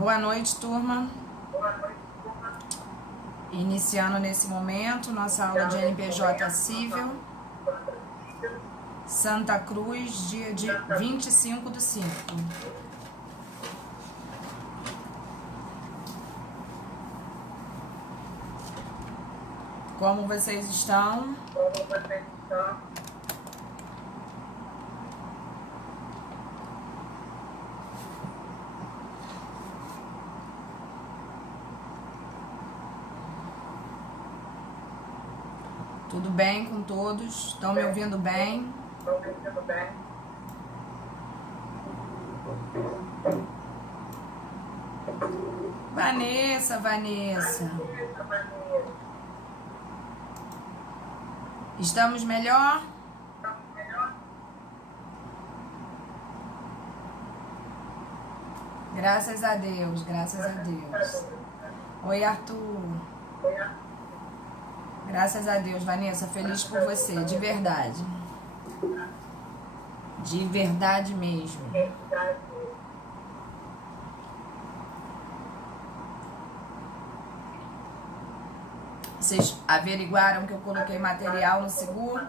Boa noite, turma. Iniciando nesse momento nossa aula de NPJ Cível. Santa Cruz, dia de 25/5. Como vocês estão? Tudo bem com todos? Estão me ouvindo bem? Vanessa. Estamos melhor? Graças a Deus. Oi, Arthur. Graças a Deus, Vanessa, feliz por você, de verdade. De verdade mesmo. Vocês averiguaram que eu coloquei material no seguro?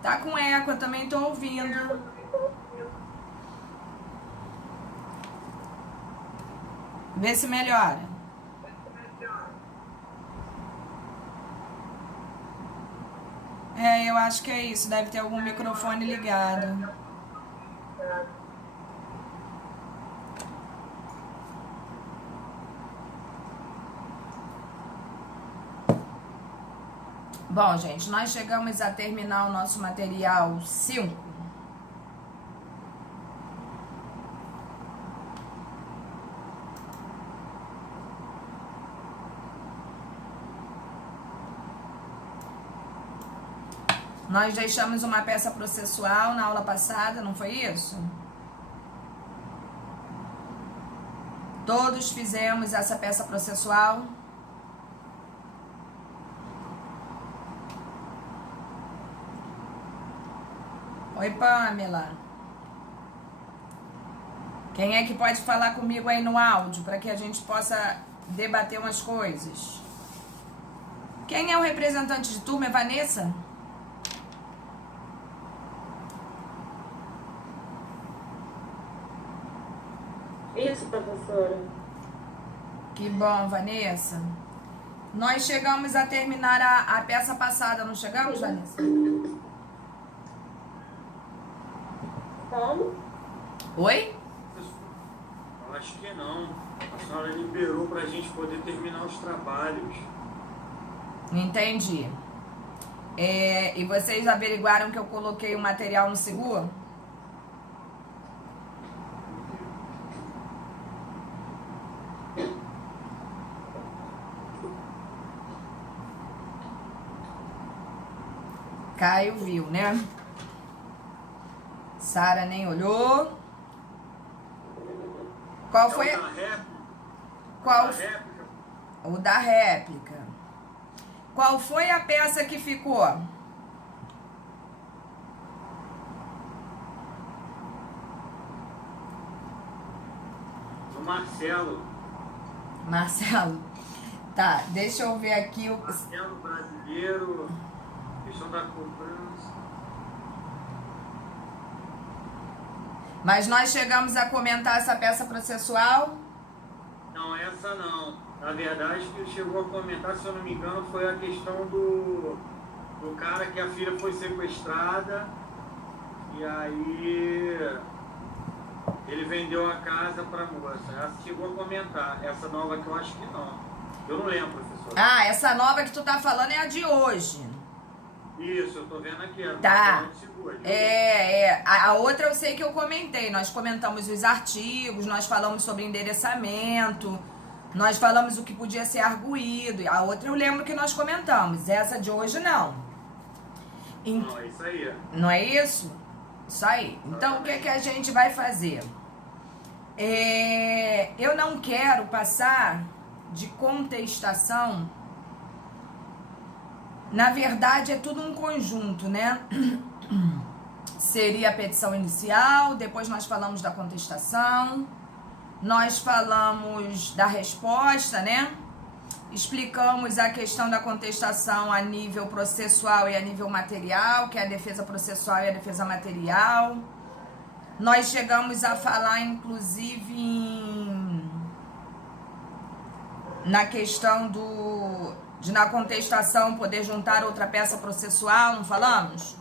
Tá com eco, eu também tô ouvindo. Vê se melhora. Eu acho que é isso, deve ter algum microfone ligado. Bom, gente, nós chegamos a terminar o nosso material 5. Nós deixamos uma peça processual na aula passada, não foi isso? Todos fizemos essa peça processual? Oi, Pamela. Quem é que pode falar comigo aí no áudio para que a gente possa debater umas coisas? Quem é o representante de turma? É Vanessa? Isso, professora. Que bom, Vanessa. Nós chegamos a terminar a peça passada, não chegamos, Vanessa? Como? Oi? Eu acho que não. A senhora liberou para a gente poder terminar os trabalhos. Entendi. E vocês averiguaram que eu coloquei o material no seguro? Caio viu, né? Sara nem olhou. Qual foi? É o da réplica. Qual? Da réplica. O da réplica. Qual foi a peça que ficou? Do Marcelo. Marcelo. Tá, deixa eu ver aqui o... Marcelo brasileiro. Questão da cobrança. Mas nós chegamos a comentar essa peça processual? Não, essa não. Na verdade, que chegou a comentar, se eu não me engano, foi a questão do cara que a filha foi sequestrada e aí ele vendeu a casa para a moça. Essa chegou a comentar. Essa nova que eu acho que não. Eu não lembro, professor. Ah, essa nova que tu tá falando é a de hoje. Isso, eu tô vendo aqui. Tá. A outra eu sei que eu comentei. Nós comentamos os artigos, nós falamos sobre endereçamento, nós falamos o que podia ser arguído. A outra eu lembro que nós comentamos. Essa de hoje não. Não, é isso aí. Não é isso? Isso aí. Então o que é que a gente vai fazer? Eu não quero passar de contestação. Na verdade, é tudo um conjunto, né? seria a petição inicial, depois nós falamos da contestação, nós falamos da resposta, né? Explicamos a questão da contestação a nível processual e a nível material, que é a defesa processual e a defesa material. Nós chegamos a falar, inclusive, na questão de na contestação poder juntar outra peça processual, não falamos?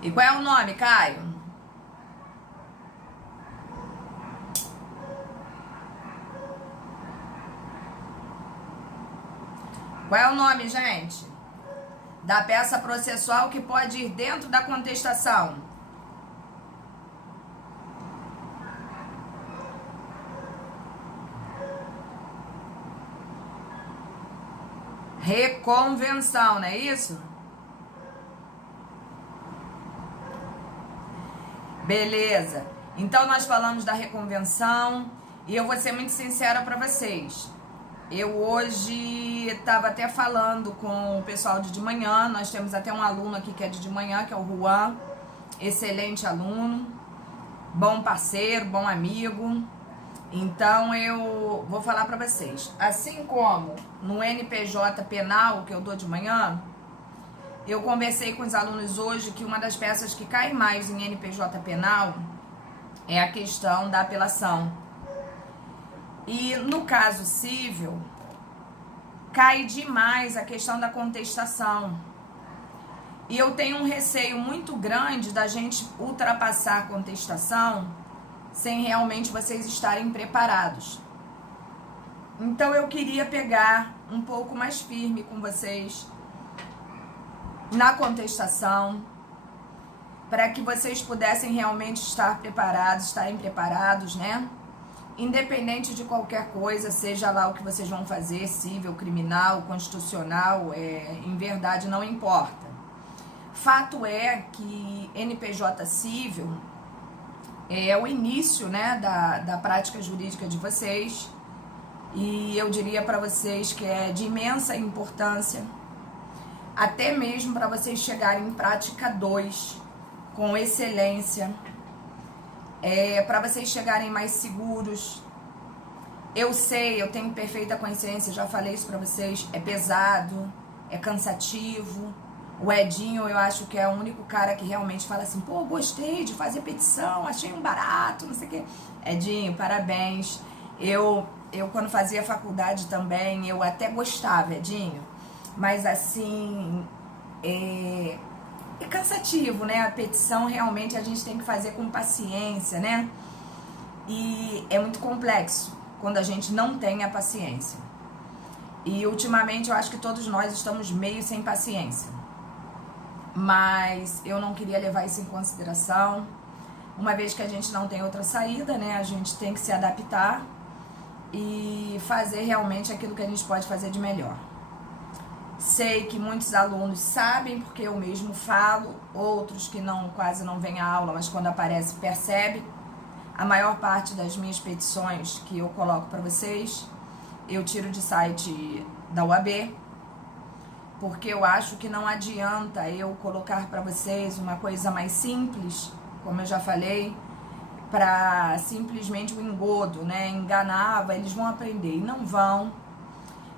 E qual é o nome, Caio? Qual é o nome, gente? Da peça processual que pode ir dentro da contestação. Reconvenção, não é isso? Beleza. Então nós falamos da reconvenção e eu vou ser muito sincera para vocês. Eu hoje estava até falando com o pessoal de manhã, nós temos até um aluno aqui que é de manhã, que é o Juan, excelente aluno, bom parceiro, bom amigo. Então eu vou falar para vocês, assim como no NPJ penal que eu dou de manhã, eu conversei com os alunos hoje que uma das peças que cai mais em NPJ penal é a questão da apelação. E no caso civil, cai demais a questão da contestação. E eu tenho um receio muito grande da gente ultrapassar a contestação sem realmente vocês estarem preparados. Então eu queria pegar um pouco mais firme com vocês na contestação, para que vocês pudessem realmente estarem preparados, né? Independente de qualquer coisa, seja lá o que vocês vão fazer, civil, criminal, constitucional, em verdade não importa. Fato é que NPJ civil é o início, né, da prática jurídica de vocês, e eu diria para vocês que é de imensa importância, até mesmo para vocês chegarem em prática 2 com excelência, para vocês chegarem mais seguros. Eu sei, eu tenho perfeita consciência, já falei isso para vocês, é pesado, é cansativo. O Edinho, eu acho que é o único cara que realmente fala assim, pô, gostei de fazer petição, achei um barato, não sei o quê. Edinho, parabéns. Eu quando fazia faculdade também, eu até gostava, Edinho. Mas assim, é cansativo, né? A petição realmente a gente tem que fazer com paciência, né? E é muito complexo quando a gente não tem a paciência. E ultimamente eu acho que todos nós estamos meio sem paciência. Mas eu não queria levar isso em consideração. Uma vez que a gente não tem outra saída, né? A gente tem que se adaptar e fazer realmente aquilo que a gente pode fazer de melhor. Sei que muitos alunos sabem, porque eu mesmo falo, outros que quase não vêm à aula, mas quando aparece percebe. A maior parte das minhas petições que eu coloco para vocês, eu tiro de site da UAB, porque eu acho que não adianta eu colocar para vocês uma coisa mais simples, como eu já falei, para simplesmente o engodo, né? Enganava, eles vão aprender e não vão.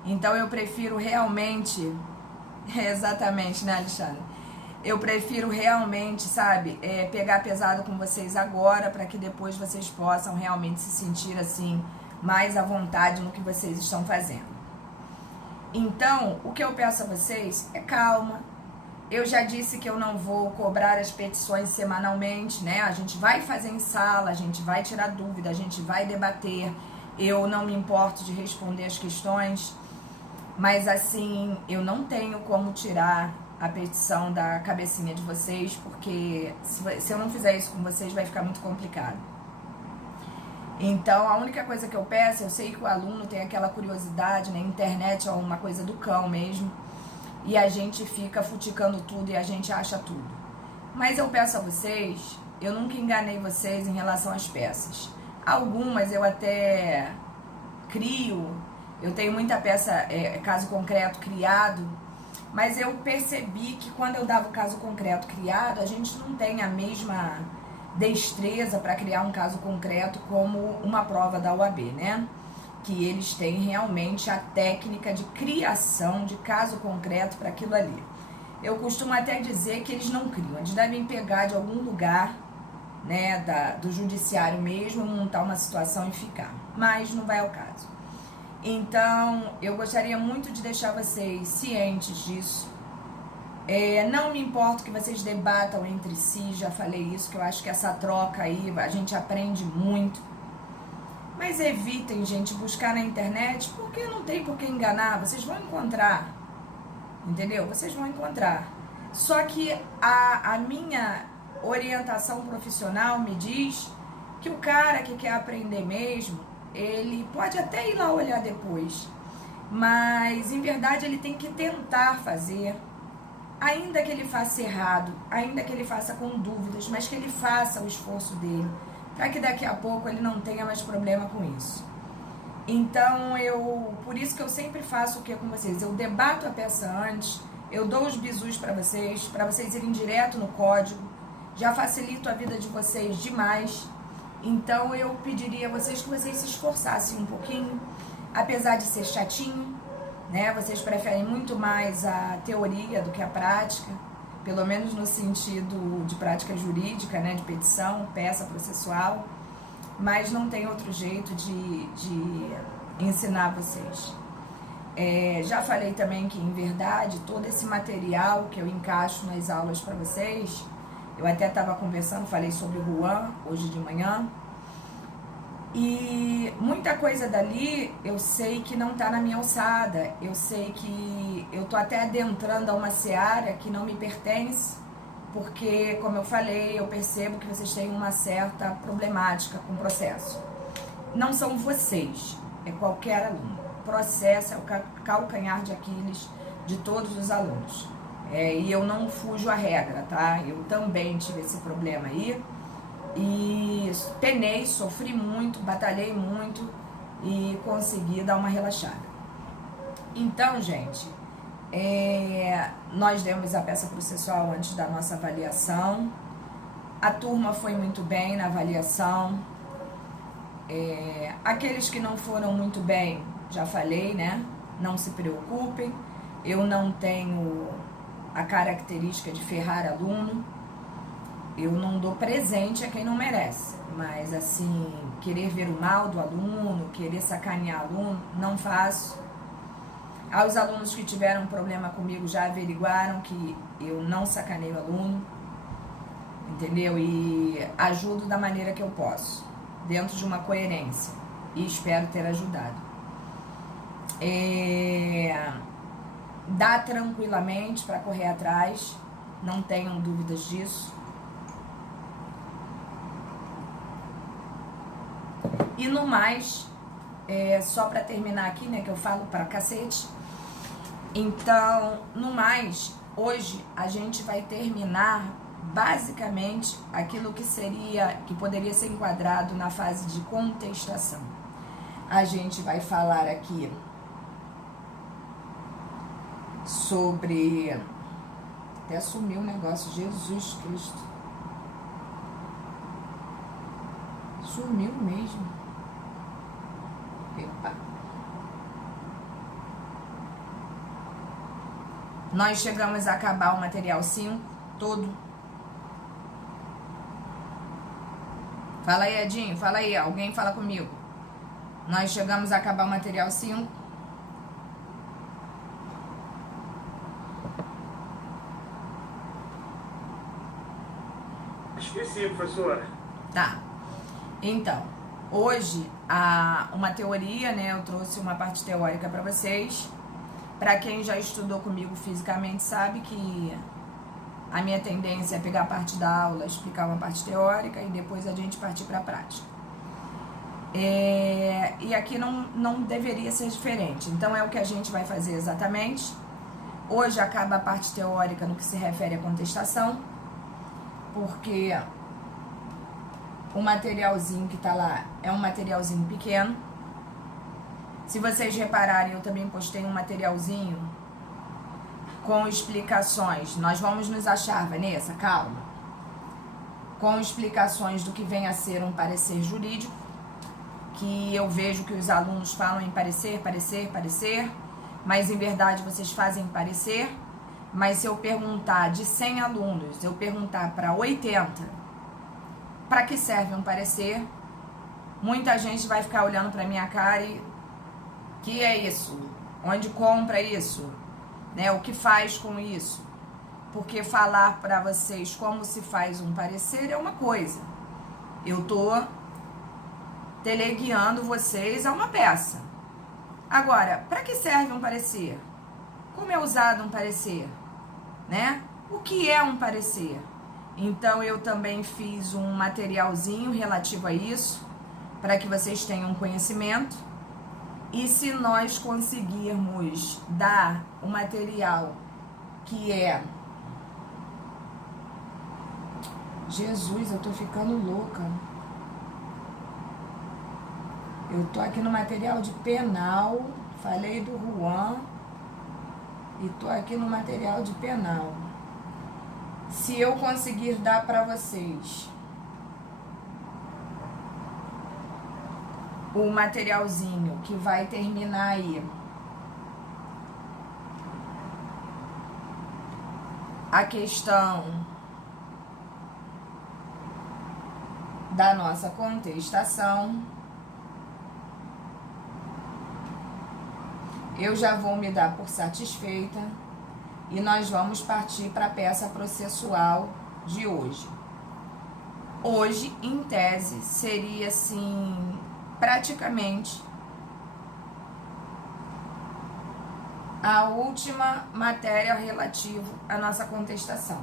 Então eu prefiro realmente, exatamente, né, Alexandre? Eu prefiro realmente, sabe, pegar pesado com vocês agora, para que depois vocês possam realmente se sentir assim, mais à vontade no que vocês estão fazendo. Então, o que eu peço a vocês é calma. Eu já disse que eu não vou cobrar as petições semanalmente, né? A gente vai fazer em sala, a gente vai tirar dúvida, a gente vai debater. Eu não me importo de responder as questões. Mas assim, eu não tenho como tirar a petição da cabecinha de vocês, porque se eu não fizer isso com vocês vai ficar muito complicado. Então a única coisa que eu peço, eu sei que o aluno tem aquela curiosidade, né? Internet é uma coisa do cão mesmo, e a gente fica futicando tudo e a gente acha tudo. Mas eu peço a vocês, eu nunca enganei vocês em relação às peças. Algumas eu até crio, eu tenho muita peça, caso concreto criado, mas eu percebi que quando eu dava o caso concreto criado, a gente não tem a mesma destreza para criar um caso concreto como uma prova da UAB, né? Que eles têm realmente a técnica de criação de caso concreto para aquilo ali. Eu costumo até dizer que eles não criam, eles devem pegar de algum lugar, né, do judiciário mesmo, montar uma situação e ficar, mas não vai ao caso. Então, eu gostaria muito de deixar vocês cientes disso. Não me importa que vocês debatam entre si, já falei isso, que eu acho que essa troca aí, a gente aprende muito. Mas evitem, gente, buscar na internet, porque não tem por que enganar, vocês vão encontrar, entendeu? Vocês vão encontrar. Só que a minha orientação profissional me diz que o cara que quer aprender mesmo, ele pode até ir lá olhar depois, mas em verdade ele tem que tentar fazer, ainda que ele faça errado, ainda que ele faça com dúvidas, mas que ele faça o esforço dele, para que daqui a pouco ele não tenha mais problema com isso. Então, por isso que eu sempre faço o que com vocês? Eu debato a peça antes, eu dou os bizus para vocês irem direto no código, já facilito a vida de vocês demais. Então, eu pediria a vocês que vocês se esforçassem um pouquinho, apesar de ser chatinho, né? Vocês preferem muito mais a teoria do que a prática, pelo menos no sentido de prática jurídica, né? De petição, peça processual, mas não tem outro jeito de ensinar vocês. Já falei também que, em verdade, todo esse material que eu encaixo nas aulas para vocês, eu até estava conversando, falei sobre o Juan hoje de manhã, e muita coisa dali eu sei que não está na minha alçada, eu sei que eu estou até adentrando a uma seara que não me pertence, porque, como eu falei, eu percebo que vocês têm uma certa problemática com o processo. Não são vocês, é qualquer aluno. O processo é o calcanhar de Aquiles de todos os alunos. E eu não fujo à regra, tá? Eu também tive esse problema aí e penei, sofri muito, batalhei muito e consegui dar uma relaxada. Então, gente, nós demos a peça processual antes da nossa avaliação. A turma foi muito bem na avaliação. Aqueles que não foram muito bem, já falei, né? Não se preocupem. Eu não tenho a característica de ferrar aluno, eu não dou presente a quem não merece, mas assim, querer ver o mal do aluno, querer sacanear aluno, não faço. Aos alunos que tiveram problema comigo já averiguaram que eu não sacaneio aluno, entendeu? E ajudo da maneira que eu posso, dentro de uma coerência, e espero ter ajudado. Dá tranquilamente para correr atrás, não tenham dúvidas disso. E no mais, só para terminar aqui, né, que eu falo pra cacete. Então, no mais, hoje a gente vai terminar basicamente aquilo que poderia ser enquadrado na fase de contestação. A gente vai falar aqui sobre... Até sumiu o negócio, Jesus Cristo. Sumiu mesmo. Epa. Nós chegamos a acabar o material 5 todo. Fala aí, Edinho, fala aí, alguém fala comigo. Nós chegamos a acabar o material 5. Esqueci, professora. Tá. Então, hoje, uma teoria, né? Eu trouxe uma parte teórica para vocês. Para quem já estudou comigo fisicamente sabe que a minha tendência é pegar a parte da aula, explicar uma parte teórica e depois a gente partir para a prática. E aqui não deveria ser diferente. Então, é o que a gente vai fazer exatamente. Hoje acaba a parte teórica no que se refere à contestação, porque o materialzinho que tá lá é um materialzinho pequeno. Se vocês repararem, eu também postei um materialzinho com explicações. Nós vamos nos achar, Vanessa, calma. Com explicações do que vem a ser um parecer jurídico, que eu vejo que os alunos falam em parecer, mas em verdade vocês fazem parecer. Mas se eu perguntar de 100 alunos, eu perguntar para 80, para que serve um parecer, muita gente vai ficar olhando para minha cara e que é isso? Onde compra isso? Né? O que faz com isso? Porque falar para vocês como se faz um parecer é uma coisa. Eu tô teleguiando vocês a uma peça. Agora, para que serve um parecer? Como é usado um parecer? Né? O que é um parecer? Então eu também fiz um materialzinho relativo a isso, para que vocês tenham conhecimento. E se nós conseguirmos dar um material que é... Jesus, eu tô ficando louca. Eu tô aqui no material de penal, falei do Juan, e tô aqui no material de penal. Se eu conseguir dar para vocês o materialzinho que vai terminar aí a questão da nossa contestação, eu já vou me dar por satisfeita e nós vamos partir para a peça processual de hoje. Hoje, em tese, seria assim, praticamente a última matéria relativa à nossa contestação,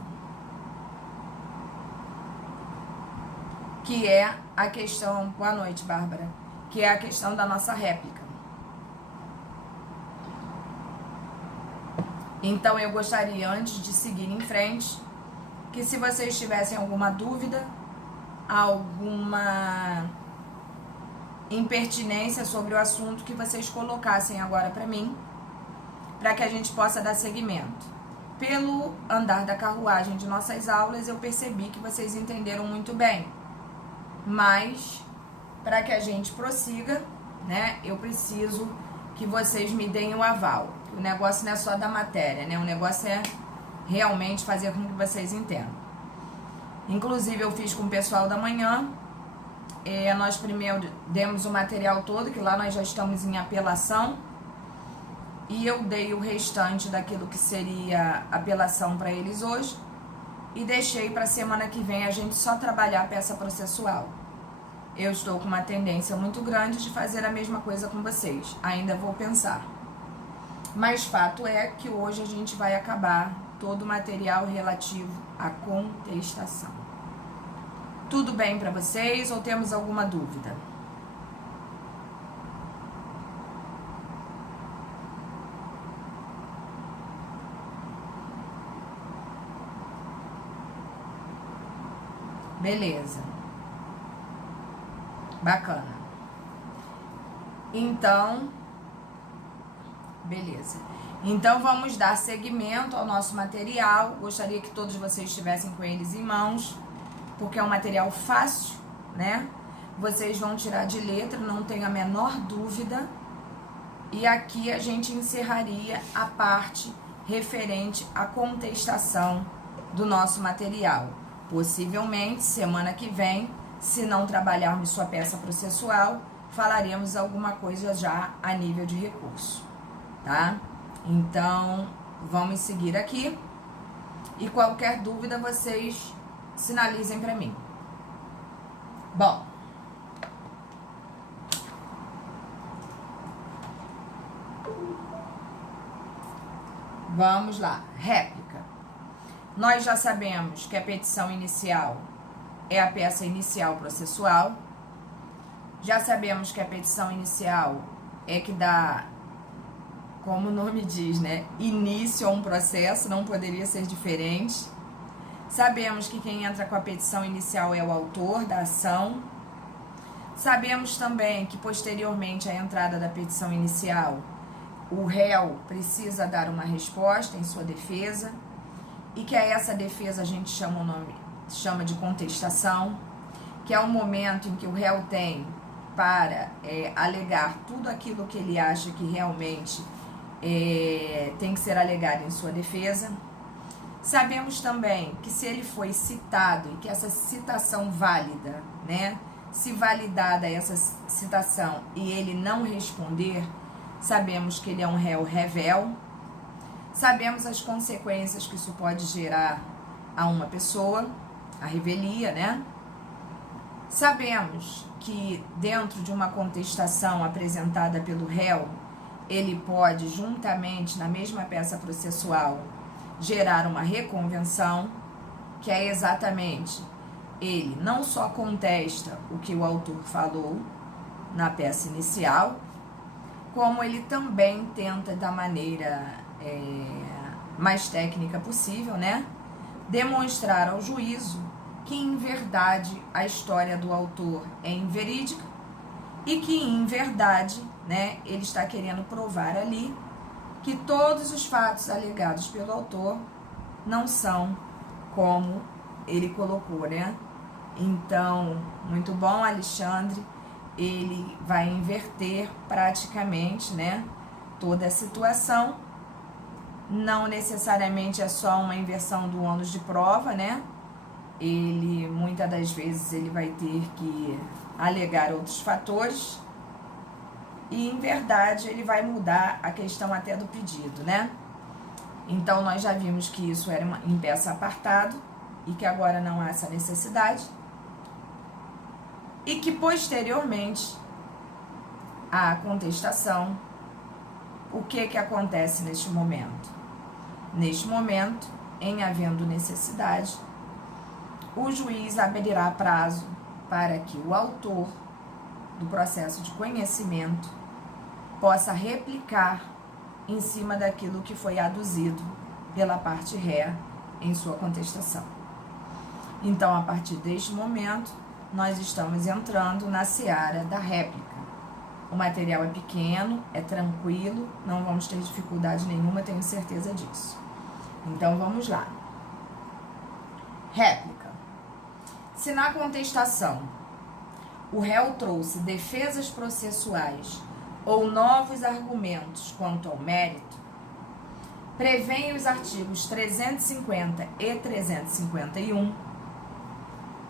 que é a questão, boa noite, Bárbara, que é a questão da nossa réplica. Então eu gostaria, antes de seguir em frente, que se vocês tivessem alguma dúvida, alguma impertinência sobre o assunto, que vocês colocassem agora para mim, para que a gente possa dar seguimento. Pelo andar da carruagem de nossas aulas, eu percebi que vocês entenderam muito bem, mas para que a gente prossiga, né, eu preciso que vocês me deem o aval. O negócio não é só da matéria, né? O negócio é realmente fazer com que vocês entendam. Inclusive, eu fiz com o pessoal da manhã. Nós primeiro demos o material todo, que lá nós já estamos em apelação. E eu dei o restante daquilo que seria apelação para eles hoje. E deixei para a semana que vem a gente só trabalhar a peça processual. Eu estou com uma tendência muito grande de fazer a mesma coisa com vocês. Ainda vou pensar. Mas fato é que hoje a gente vai acabar todo o material relativo à contestação. Tudo bem para vocês ou temos alguma dúvida? Beleza. Bacana. Então, beleza. Então, vamos dar seguimento ao nosso material. Gostaria que todos vocês estivessem com eles em mãos, porque é um material fácil, né? Vocês vão tirar de letra, não tenho a menor dúvida. E aqui a gente encerraria a parte referente à contestação do nosso material. Possivelmente, semana que vem, se não trabalharmos sua peça processual, falaremos alguma coisa já a nível de recurso, tá? Então, vamos seguir aqui. E qualquer dúvida, vocês sinalizem para mim. Bom, vamos lá. Réplica. Nós já sabemos que a petição inicial é a peça inicial processual. Já sabemos que a petição inicial é que dá, como o nome diz, né, início a um processo, não poderia ser diferente. Sabemos que quem entra com a petição inicial é o autor da ação. Sabemos também que, posteriormente à entrada da petição inicial, o réu precisa dar uma resposta em sua defesa e que a essa defesa a gente chama de contestação, que é o momento em que o réu tem para alegar tudo aquilo que ele acha que realmente tem que ser alegado em sua defesa. Sabemos também que se ele foi citado e que essa citação válida, né, se validada essa citação e ele não responder, sabemos que ele é um réu revel. Sabemos as consequências que isso pode gerar a uma pessoa, a revelia, né? Sabemos que dentro de uma contestação apresentada pelo réu, ele pode, juntamente na mesma peça processual, gerar uma reconvenção, que é exatamente ele não só contesta o que o autor falou na peça inicial, como ele também tenta, da maneira mais técnica possível, né, demonstrar ao juízo que, em verdade, a história do autor é inverídica e que, em verdade, né, ele está querendo provar ali que todos os fatos alegados pelo autor não são como ele colocou, né? Então, muito bom, Alexandre. Ele vai inverter praticamente, né, toda a situação. Não necessariamente é só uma inversão do ônus de prova, né? Ele, muitas das vezes, ele vai ter que alegar outros fatores. E, em verdade, ele vai mudar a questão até do pedido, né? Então, nós já vimos que isso era em peça apartado e que agora não há essa necessidade. E que, posteriormente à contestação, o que acontece neste momento? Neste momento, em havendo necessidade, o juiz abrirá prazo para que o autor do processo de conhecimento possa replicar em cima daquilo que foi aduzido pela parte ré em sua contestação. Então, a partir deste momento, nós estamos entrando na seara da réplica. O material é pequeno, é tranquilo, não vamos ter dificuldade nenhuma, tenho certeza disso. Então, vamos lá. Réplica. Se na contestação o réu trouxe defesas processuais ou novos argumentos quanto ao mérito, prevêem os artigos 350 e 351,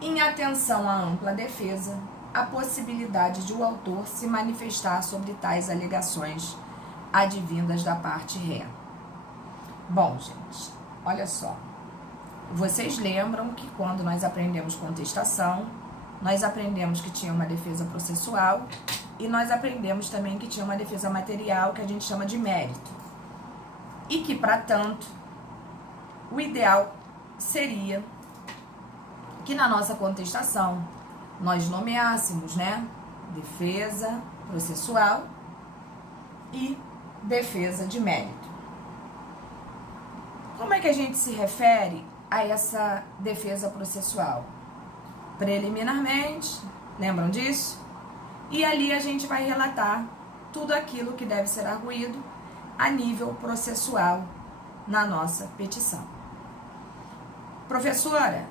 em atenção à ampla defesa, a possibilidade de o autor se manifestar sobre tais alegações advindas da parte ré. Bom, gente, olha só. Vocês lembram que quando nós aprendemos contestação, nós aprendemos que tinha uma defesa processual e nós aprendemos também que tinha uma defesa material que a gente chama de mérito. E que, para tanto, o ideal seria que na nossa contestação nós nomeássemos, né, defesa processual e defesa de mérito. Como é que a gente se refere a essa defesa processual? Preliminarmente, lembram disso? E ali a gente vai relatar tudo aquilo que deve ser arguído a nível processual na nossa petição. Professora,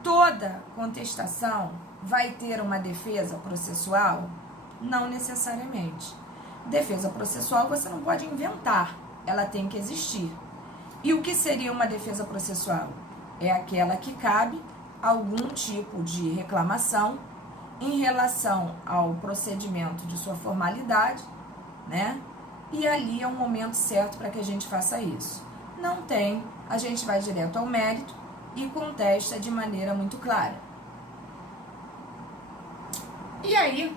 toda contestação vai ter uma defesa processual? Não necessariamente. Defesa processual você não pode inventar, ela tem que existir. E o que seria uma defesa processual? É aquela que cabe algum tipo de reclamação em relação ao procedimento de sua formalidade, né? E ali é o momento certo para que a gente faça isso. Não tem, a gente vai direto ao mérito e contesta de maneira muito clara. E aí,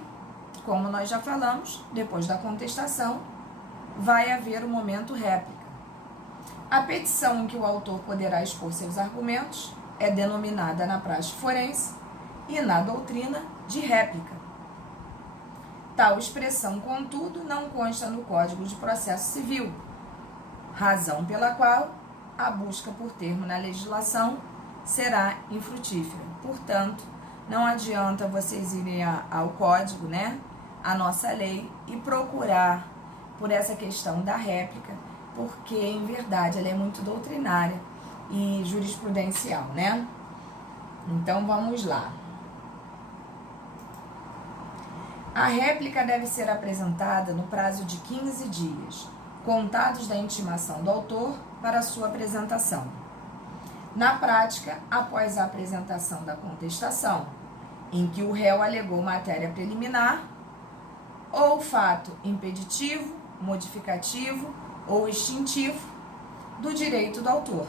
como nós já falamos, depois da contestação, vai haver o momento réplica. A petição em que o autor poderá expor seus argumentos é denominada na praxe forense e na doutrina de réplica. Tal expressão, contudo, não consta no Código de Processo Civil, razão pela qual a busca por termo na legislação será infrutífera. Portanto, não adianta vocês irem ao código, né? A nossa lei e procurar por essa questão da réplica, porque em verdade ela é muito doutrinária e jurisprudencial, né? Então vamos lá. A réplica deve ser apresentada no prazo de 15 dias, contados da intimação do autor para sua apresentação. Na prática, após a apresentação da contestação, em que o réu alegou matéria preliminar, ou fato impeditivo, modificativo ou extintivo do direito do autor.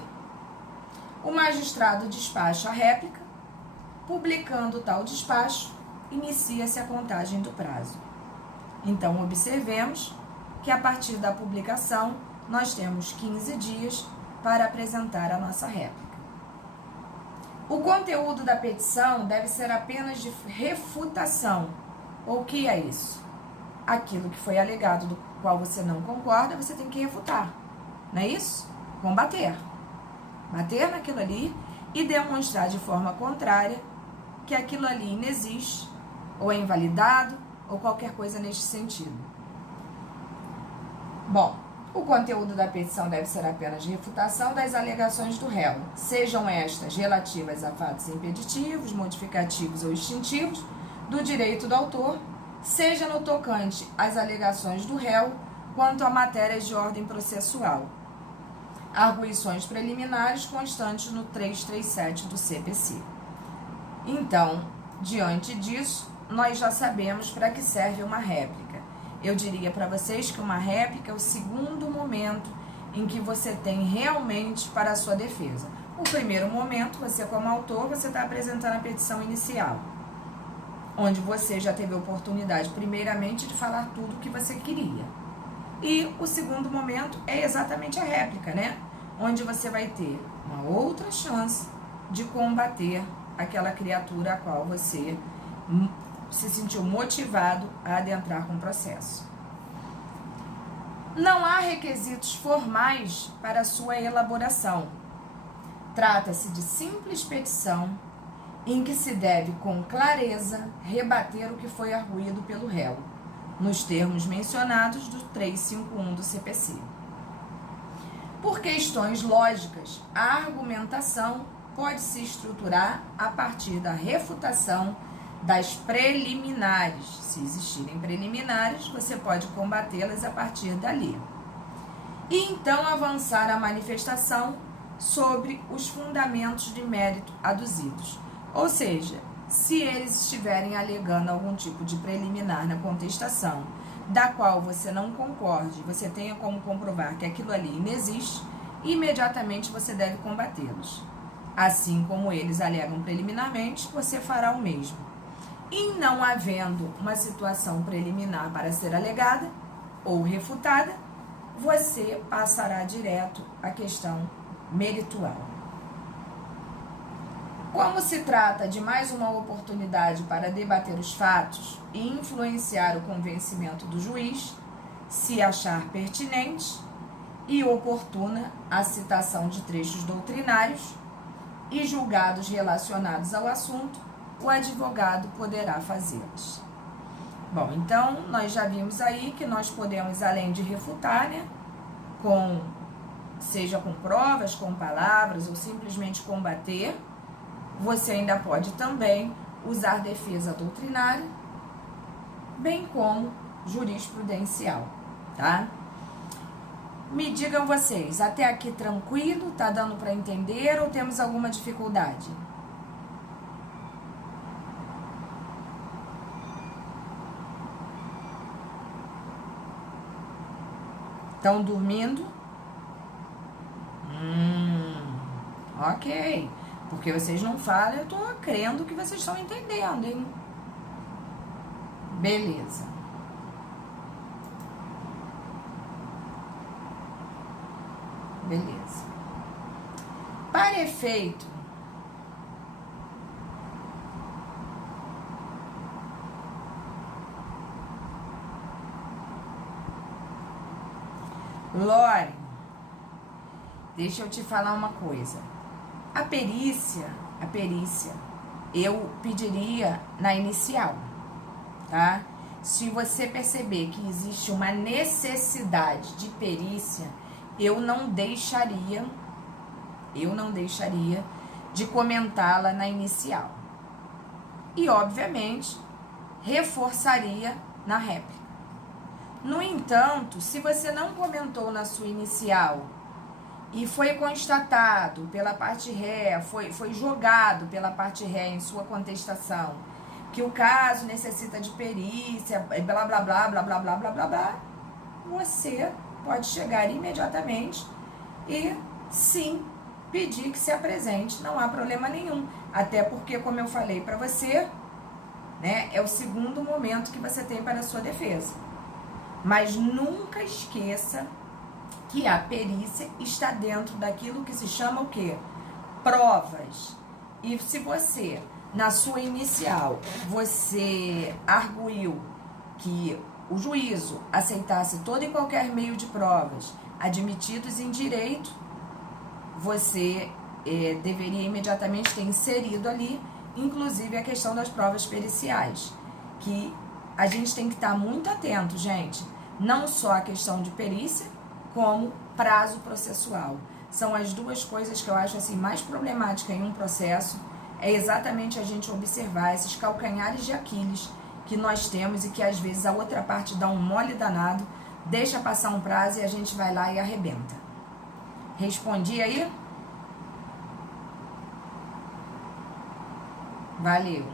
O magistrado despacha a réplica, publicando tal despacho, inicia-se a contagem do prazo. Então, observemos que a partir da publicação, nós temos 15 dias para apresentar a nossa réplica. O conteúdo da petição deve ser apenas de refutação. O que é isso? Aquilo que foi alegado, do qual você não concorda, você tem que refutar. Não é isso? Combater. Bater naquilo ali e demonstrar de forma contrária que aquilo ali inexiste, ou é invalidado, ou qualquer coisa neste sentido. Bom, o conteúdo da petição deve ser apenas de refutação das alegações do réu, sejam estas relativas a fatos impeditivos, modificativos ou extintivos do direito do autor, seja no tocante às alegações do réu quanto a matérias de ordem processual. Arguições preliminares constantes no 337 do CPC. Então, diante disso, nós já sabemos para que serve uma réplica. Eu diria para vocês que uma réplica é o segundo momento em que você tem realmente para a sua defesa. O primeiro momento, você como autor, você está apresentando a petição inicial, onde você já teve a oportunidade, primeiramente, de falar tudo o que você queria. E o segundo momento é exatamente a réplica, né? Onde você vai ter uma outra chance de combater aquela criatura a qual você se sentiu motivado a adentrar com o processo. Não há requisitos formais para a sua elaboração. Trata-se de simples petição em que se deve com clareza rebater o que foi arguído pelo réu, nos termos mencionados do 351 do CPC. Por questões lógicas, a argumentação pode se estruturar a partir da refutação das preliminares. Se existirem preliminares, você pode combatê-las a partir dali. E então avançar a manifestação sobre os fundamentos de mérito aduzidos. Ou seja, se eles estiverem alegando algum tipo de preliminar na contestação, da qual você não concorde, você tenha como comprovar que aquilo ali inexiste, imediatamente você deve combatê-los. Assim como eles alegam preliminarmente, você fará o mesmo. E não havendo uma situação preliminar para ser alegada ou refutada, você passará direto à questão meritual. Como se trata de mais uma oportunidade para debater os fatos e influenciar o convencimento do juiz, se achar pertinente e oportuna a citação de trechos doutrinários e julgados relacionados ao assunto, o advogado poderá fazê-los. Bom, então, nós já vimos aí que nós podemos, além de refutar, né, seja com provas, com palavras ou simplesmente combater, você ainda pode também usar defesa doutrinária, bem como jurisprudencial, tá? Me digam vocês, até aqui tranquilo? Tá dando para entender ou temos alguma dificuldade? Estão dormindo? Ok. Porque vocês não falam, eu tô crendo que vocês estão entendendo, hein? Beleza. Beleza. Para efeito, Lore, deixa eu te falar uma coisa. A perícia eu pediria na inicial, tá? Se você perceber que existe uma necessidade de perícia, eu não deixaria de comentá-la na inicial. E, obviamente, reforçaria na réplica. No entanto, se você não comentou na sua inicial e foi constatado pela parte ré, foi jogado pela parte ré em sua contestação, que o caso necessita de perícia, blá, blá, blá, blá, blá, blá, blá, blá, blá, você pode chegar imediatamente e, sim, pedir que se apresente, não há problema nenhum. Até porque, como eu falei para você, né, é o segundo momento que você tem para a sua defesa. Mas nunca esqueça que a perícia está dentro daquilo que se chama o quê? Provas. E se você, na sua inicial, você arguiu que o juízo aceitasse todo e qualquer meio de provas admitidos em direito, você deveria imediatamente ter inserido ali, inclusive a questão das provas periciais, que a gente tem que estar muito atento, gente, não só a questão de perícia, como prazo processual. São as duas coisas que eu acho assim mais problemáticas em um processo, é exatamente a gente observar esses calcanhares de Aquiles que nós temos e que às vezes a outra parte dá um mole danado, deixa passar um prazo e a gente vai lá e arrebenta. Respondi aí? Valeu.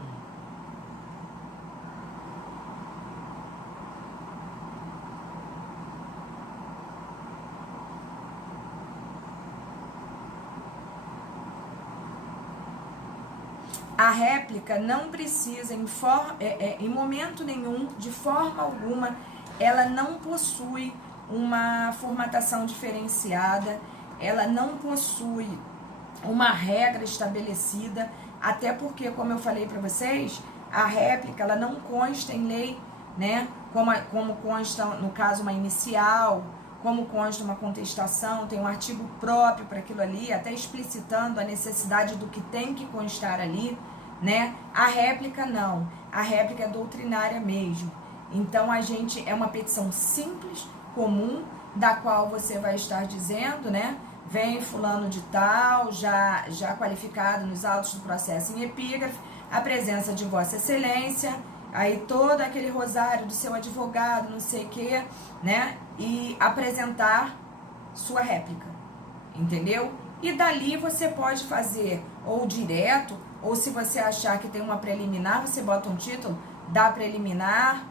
A réplica não precisa, em momento nenhum, de forma alguma, ela não possui uma formatação diferenciada, ela não possui uma regra estabelecida, até porque, como eu falei para vocês, a réplica ela não consta em lei, né? Como consta, no caso, uma inicial, como consta uma contestação, tem um artigo próprio para aquilo ali, até explicitando a necessidade do que tem que constar ali, né? A réplica não, a réplica é doutrinária mesmo. Então a gente é uma petição simples, comum, da qual você vai estar dizendo, né? Vem fulano de tal, já qualificado nos autos do processo em epígrafe, a presença de Vossa Excelência, aí todo aquele rosário do seu advogado, não sei o quê, né? E apresentar sua réplica, entendeu? E dali você pode fazer ou direto, ou se você achar que tem uma preliminar, você bota um título da preliminar.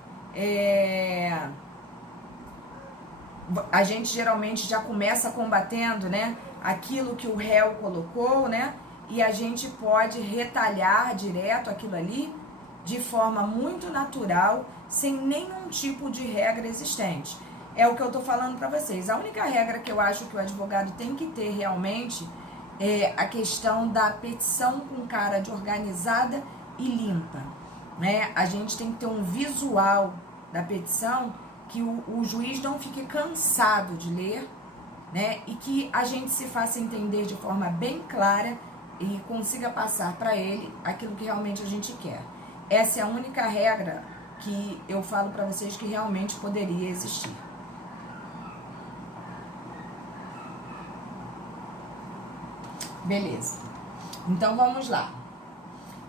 A gente geralmente já começa combatendo, né, aquilo que o réu colocou, né? E a gente pode retalhar direto aquilo ali de forma muito natural, sem nenhum tipo de regra existente. É o que eu tô falando para vocês. A única regra que eu acho que o advogado tem que ter realmente é a questão da petição com cara de organizada e limpa, né? A gente tem que ter um visual da petição que o juiz não fique cansado de ler, né? E que a gente se faça entender de forma bem clara e consiga passar para ele aquilo que realmente a gente quer. Essa é a única regra que eu falo para vocês que realmente poderia existir. Beleza. Então vamos lá.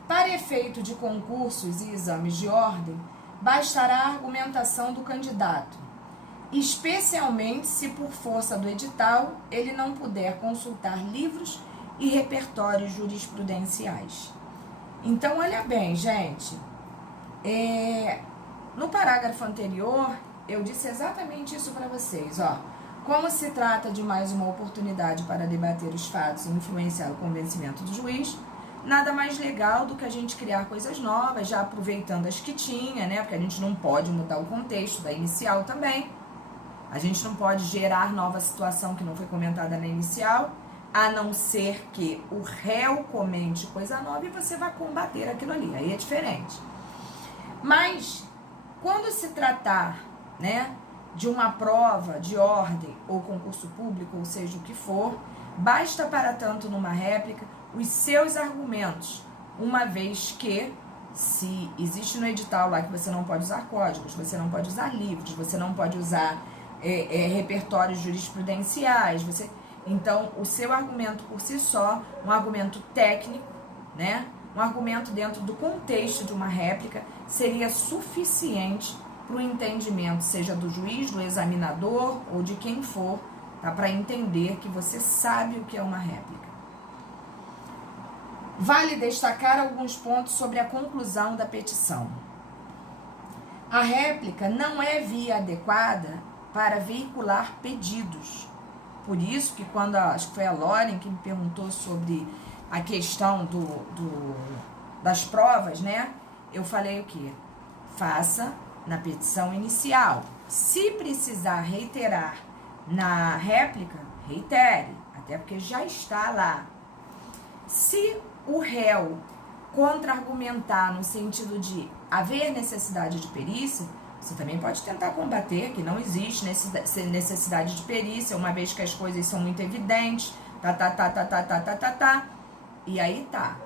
Para efeito de concursos e exames de ordem, bastará a argumentação do candidato, especialmente se por força do edital ele não puder consultar livros e repertórios jurisprudenciais. Então, olha bem, gente, no parágrafo anterior, eu disse exatamente isso para vocês, ó. Como se trata de mais uma oportunidade para debater os fatos e influenciar o convencimento do juiz, nada mais legal do que a gente criar coisas novas, já aproveitando as que tinha, né? Porque a gente não pode mudar o contexto da inicial também. A gente não pode gerar nova situação que não foi comentada na inicial, a não ser que o réu comente coisa nova e você vai combater aquilo ali. Aí é diferente. Mas, quando se tratar, né, de uma prova de ordem ou concurso público, ou seja o que for, basta para tanto numa réplica os seus argumentos uma vez que, se existe no edital lá que você não pode usar códigos, você não pode usar livros, você não pode usar repertórios jurisprudenciais, então o seu argumento por si só, um argumento técnico, né, um argumento dentro do contexto de uma réplica, seria suficiente para o entendimento, seja do juiz, do examinador ou de quem for, tá, para entender que você sabe o que é uma réplica. Vale destacar alguns pontos sobre a conclusão da petição. A réplica não é via adequada para veicular pedidos. Por isso que quando, acho que foi a Lauren que me perguntou sobre a questão das provas, né? Eu falei o quê? Faça na petição inicial. Se precisar reiterar na réplica, reitere, até porque já está lá. Se o réu contra-argumentar no sentido de haver necessidade de perícia, você também pode tentar combater que não existe necessidade de perícia, uma vez que as coisas são muito evidentes, e aí tá.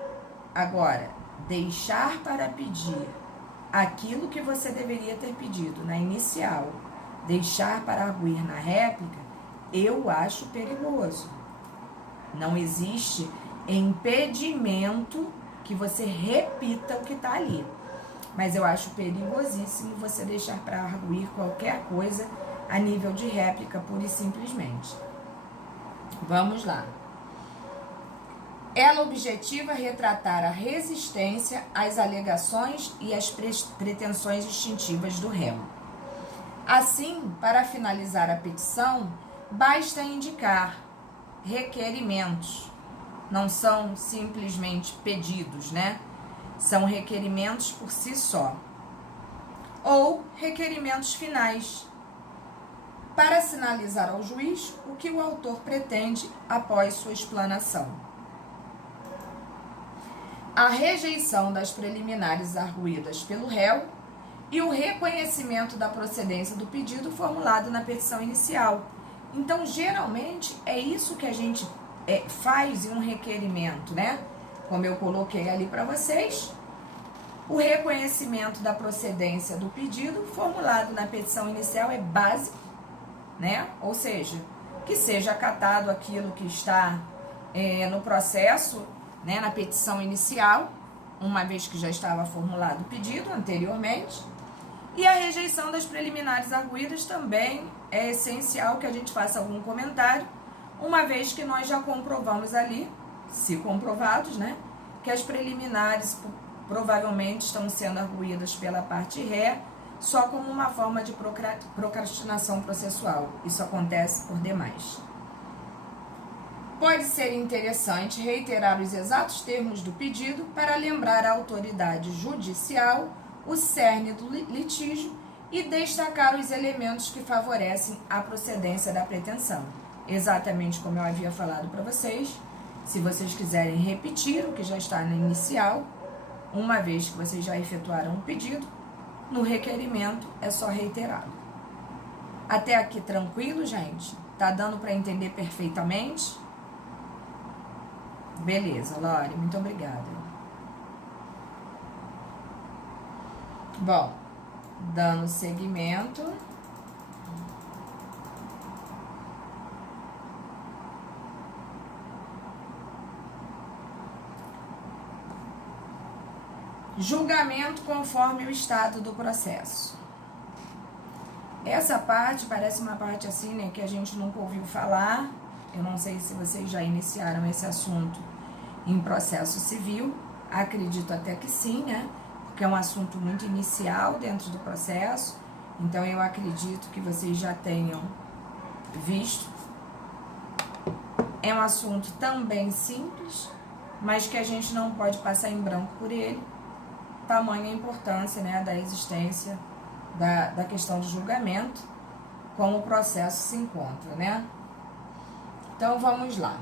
Agora, deixar para pedir aquilo que você deveria ter pedido na inicial, deixar para arguir na réplica, eu acho perigoso. Não existe impedimento que você repita o que está ali. Mas eu acho perigosíssimo você deixar para arguir qualquer coisa a nível de réplica, pura e simplesmente. Vamos lá. Ela objetiva retratar a resistência às alegações e às pretensões distintivas do réu. Assim, para finalizar a petição, basta indicar requerimentos. Não são simplesmente pedidos, né? São requerimentos por si só. Ou requerimentos finais, para sinalizar ao juiz o que o autor pretende após sua explanação. A rejeição das preliminares arguídas pelo réu e o reconhecimento da procedência do pedido formulado na petição inicial. Então, geralmente, é isso que a gente faz em um requerimento, né? Como eu coloquei ali para vocês, o reconhecimento da procedência do pedido formulado na petição inicial é básico, né? Ou seja, que seja acatado aquilo que está no processo, né, na petição inicial, uma vez que já estava formulado o pedido anteriormente. E a rejeição das preliminares arguídas também é essencial que a gente faça algum comentário, uma vez que nós já comprovamos ali, se comprovados, né, que as preliminares provavelmente estão sendo arguídas pela parte ré, só como uma forma de procrastinação processual. Isso acontece por demais. Pode ser interessante reiterar os exatos termos do pedido para lembrar à autoridade judicial o cerne do litígio e destacar os elementos que favorecem a procedência da pretensão. Exatamente como eu havia falado para vocês, se vocês quiserem repetir o que já está na inicial, uma vez que vocês já efetuaram o pedido, no requerimento é só reiterá-lo. Até aqui tranquilo, gente? Tá dando para entender perfeitamente? Beleza, Lore, muito obrigada. Bom, dando seguimento. Julgamento conforme o estado do processo. Essa parte parece uma parte assim, né, que a gente nunca ouviu falar. Eu não sei se vocês já iniciaram esse assunto em processo civil. Acredito até que sim, né? Porque é um assunto muito inicial dentro do processo. Então, eu acredito que vocês já tenham visto. É um assunto também simples, mas que a gente não pode passar em branco por ele. Tamanha a importância, né, da existência da questão de julgamento, como o processo se encontra, né? Então, vamos lá.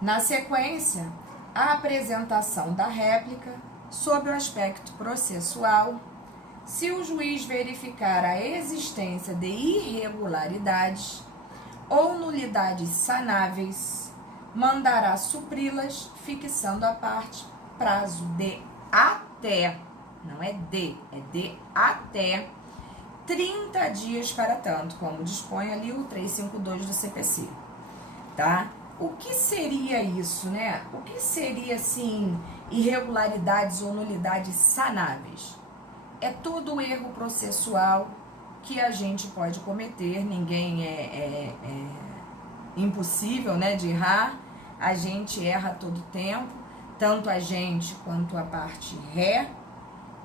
Na sequência, a apresentação da réplica sob o aspecto processual. Se o juiz verificar a existência de irregularidades ou nulidades sanáveis, mandará supri-las, fixando a parte prazo de até, não é de até 30 dias para tanto, como dispõe ali o 352 do CPC, tá? O que seria isso, né? O que seria, assim, irregularidades ou nulidades sanáveis? É todo erro processual que a gente pode cometer, ninguém é impossível, né, de errar, a gente erra todo tempo, tanto a gente quanto a parte ré,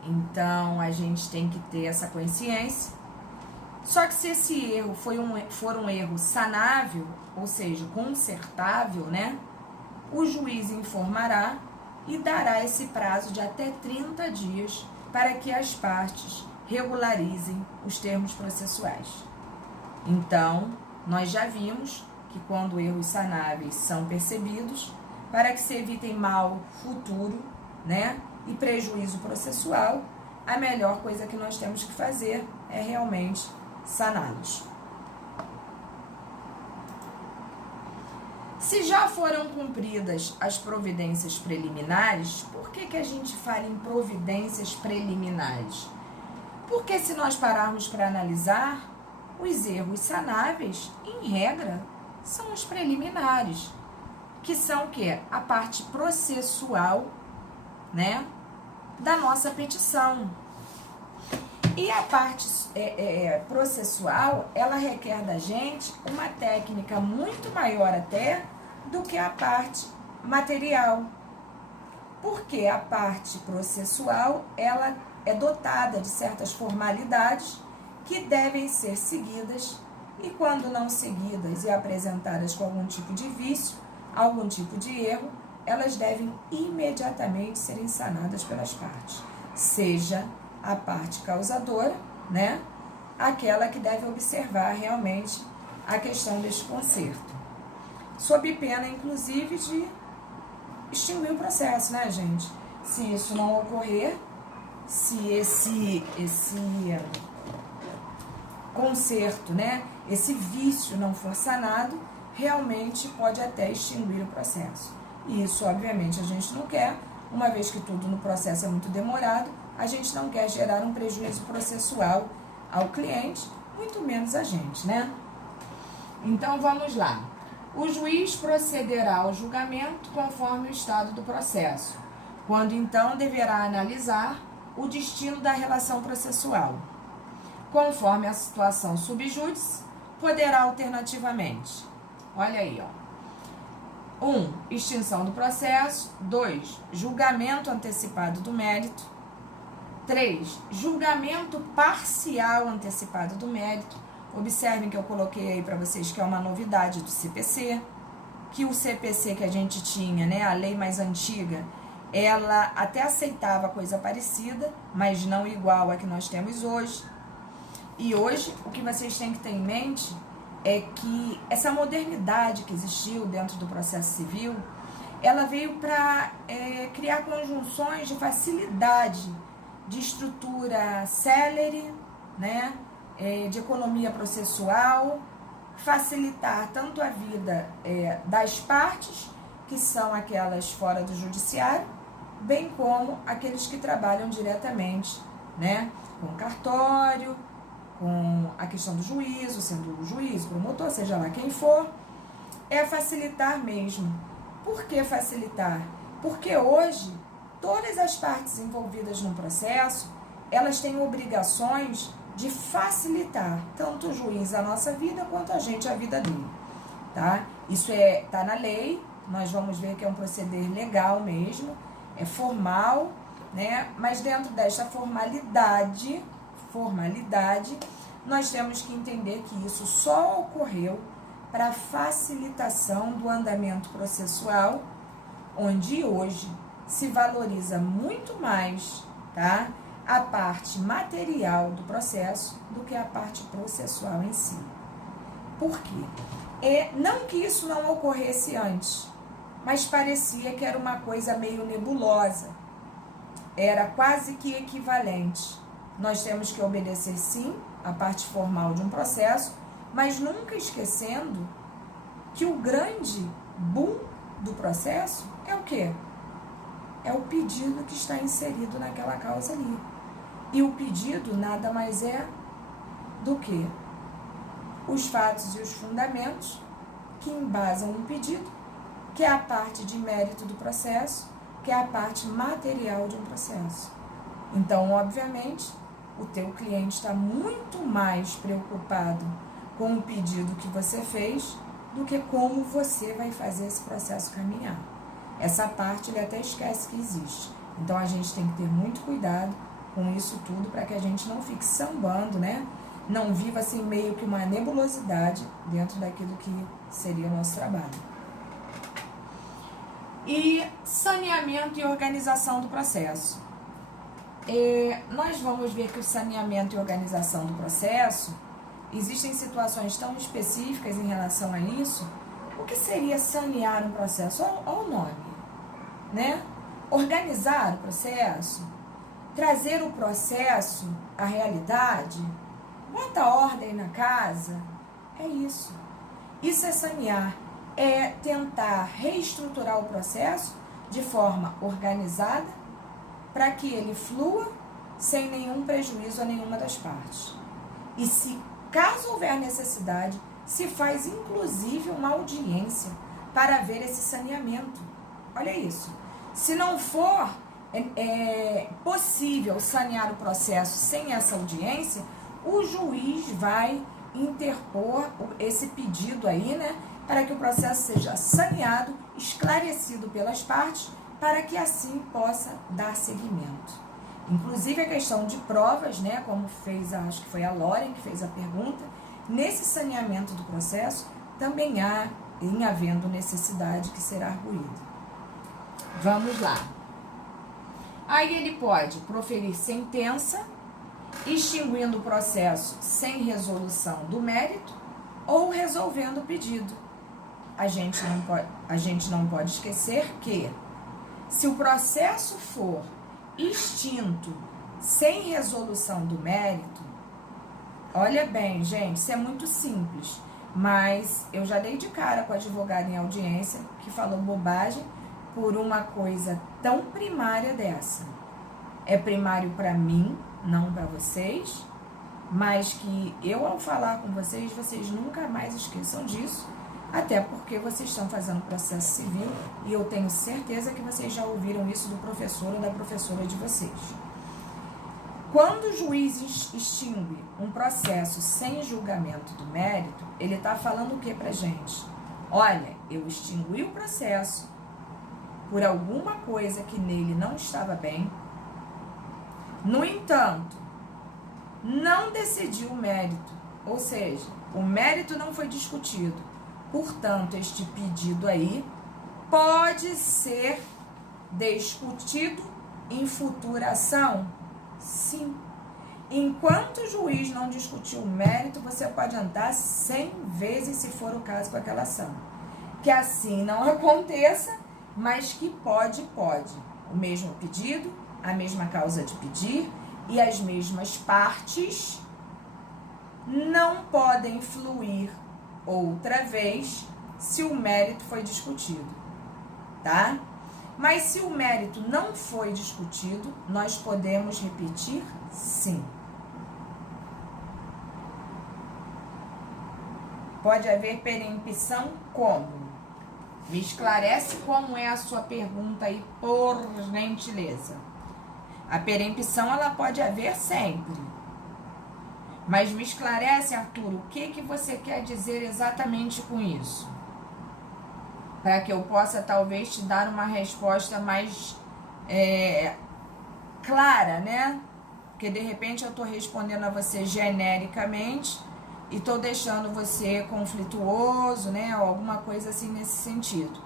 então a gente tem que ter essa consciência. Só que se esse erro for um erro sanável, ou seja, consertável, né, o juiz informará e dará esse prazo de até 30 dias para que as partes regularizem os termos processuais. Então, nós já vimos que quando erros sanáveis são percebidos, para que se evitem mal futuro, né, e prejuízo processual, a melhor coisa que nós temos que fazer é realmente saná-los. Se já foram cumpridas as providências preliminares, por que a gente fala em providências preliminares? Porque se nós pararmos para analisar, os erros sanáveis, em regra, são os preliminares, que são o quê? A parte processual, né, da nossa petição. E a parte processual, ela requer da gente uma técnica muito maior até do que a parte material. Porque a parte processual, ela é dotada de certas formalidades que devem ser seguidas e quando não seguidas e apresentadas com algum tipo de vício, algum tipo de erro, elas devem imediatamente serem sanadas pelas partes. Seja a parte causadora, né? Aquela que deve observar realmente a questão deste conserto. Sob pena, inclusive, de extinguir o processo, né, gente? Se isso não ocorrer, se esse conserto, né, esse vício não for sanado, realmente pode até extinguir o processo. E isso, obviamente, a gente não quer, uma vez que tudo no processo é muito demorado, a gente não quer gerar um prejuízo processual ao cliente, muito menos a gente, né? Então, vamos lá. O juiz procederá ao julgamento conforme o estado do processo, quando então deverá analisar o destino da relação processual. Conforme a situação subjúdice, poderá alternativamente. Olha aí, ó. 1. Extinção do processo. 2. Julgamento antecipado do mérito. 3. Julgamento parcial antecipado do mérito. Observem que eu coloquei aí para vocês que é uma novidade do CPC, que o CPC que a gente tinha, né, a lei mais antiga, ela até aceitava coisa parecida, mas não igual a que nós temos hoje. E hoje, o que vocês têm que ter em mente é que essa modernidade que existiu dentro do processo civil, ela veio para criar conjunções de facilidade, de estrutura célere, né, de economia processual, facilitar tanto a vida das partes, que são aquelas fora do judiciário, bem como aqueles que trabalham diretamente, né, com cartório, com a questão do juízo, sendo o juiz, promotor, seja lá quem for, é facilitar mesmo. Por que facilitar? Porque hoje, todas as partes envolvidas no processo, elas têm obrigações de facilitar tanto o juiz a nossa vida, quanto a gente a vida dele, tá? Isso tá na lei, nós vamos ver que é um proceder legal mesmo, é formal, né? Mas dentro desta formalidade, nós temos que entender que isso só ocorreu para facilitação do andamento processual, onde hoje se valoriza muito mais, tá, a parte material do processo do que a parte processual em si. Por quê? Não que isso não ocorresse antes, mas parecia que era uma coisa meio nebulosa, era quase que equivalente. Nós temos que obedecer, sim, a parte formal de um processo, mas nunca esquecendo que o grande boom do processo é o quê? é o pedido que está inserido naquela causa ali. E o pedido nada mais é do que os fatos e os fundamentos que embasam o pedido, que é a parte de mérito do processo, que é a parte material de um processo. Então, obviamente, o teu cliente está muito mais preocupado com o pedido que você fez do que como você vai fazer esse processo caminhar. Essa parte ele até esquece que existe. Então, a gente tem que ter muito cuidado com isso tudo para que a gente não fique sambando, né? Não viva assim meio que uma nebulosidade dentro daquilo que seria o nosso trabalho. E saneamento e organização do processo. Nós vamos ver que o saneamento e organização do processo, existem situações tão específicas em relação a isso. O que seria sanear um processo? Olha o nome, né? Organizar o processo, trazer o processo à realidade, bota ordem na casa, é isso. Isso é sanear, é tentar reestruturar o processo de forma organizada para que ele flua sem nenhum prejuízo a nenhuma das partes. E se caso houver necessidade, se faz inclusive uma audiência para ver esse saneamento. Olha isso. Se não for possível sanear o processo sem essa audiência, o juiz vai interpor esse pedido aí, né, para que o processo seja saneado, esclarecido pelas partes, para que assim possa dar seguimento. Inclusive a questão de provas, né, como fez, acho que foi a Loren que fez a pergunta, nesse saneamento do processo também há, em havendo necessidade, que será arguído. Vamos lá. Aí ele pode proferir sentença, extinguindo o processo sem resolução do mérito ou resolvendo o pedido. A gente não pode esquecer que, se o processo for extinto sem resolução do mérito, olha bem, gente, isso é muito simples, mas eu já dei de cara com a advogada em audiência que falou bobagem por uma coisa tão primária dessa. É primário para mim, não para vocês, mas que eu, ao falar com vocês, vocês nunca mais esqueçam disso, até porque vocês estão fazendo processo civil e eu tenho certeza que vocês já ouviram isso do professor ou da professora de vocês. Quando o juiz extingue um processo sem julgamento do mérito, ele está falando o que pra gente? Olha, eu extingui o processo por alguma coisa que nele não estava bem, no entanto, não decidi o mérito, ou seja, o mérito não foi discutido. Portanto, este pedido aí pode ser discutido em futura ação? Sim. Enquanto o juiz não discutir o mérito, você pode andar 100 vezes, se for o caso, com aquela ação. Que assim não aconteça, mas que pode. O mesmo pedido, a mesma causa de pedir e as mesmas partes não podem fluir outra vez se o mérito foi discutido, tá? Mas se o mérito não foi discutido, nós podemos repetir sim. Pode haver perempção como? Me esclarece como é a sua pergunta aí, por gentileza. A perempção, ela pode haver sempre. Mas me esclarece, Arthur, o que você quer dizer exatamente com isso? Para que eu possa, talvez, te dar uma resposta mais clara, né? Porque, de repente, eu estou respondendo a você genericamente e estou deixando você conflituoso, né? Ou alguma coisa assim nesse sentido.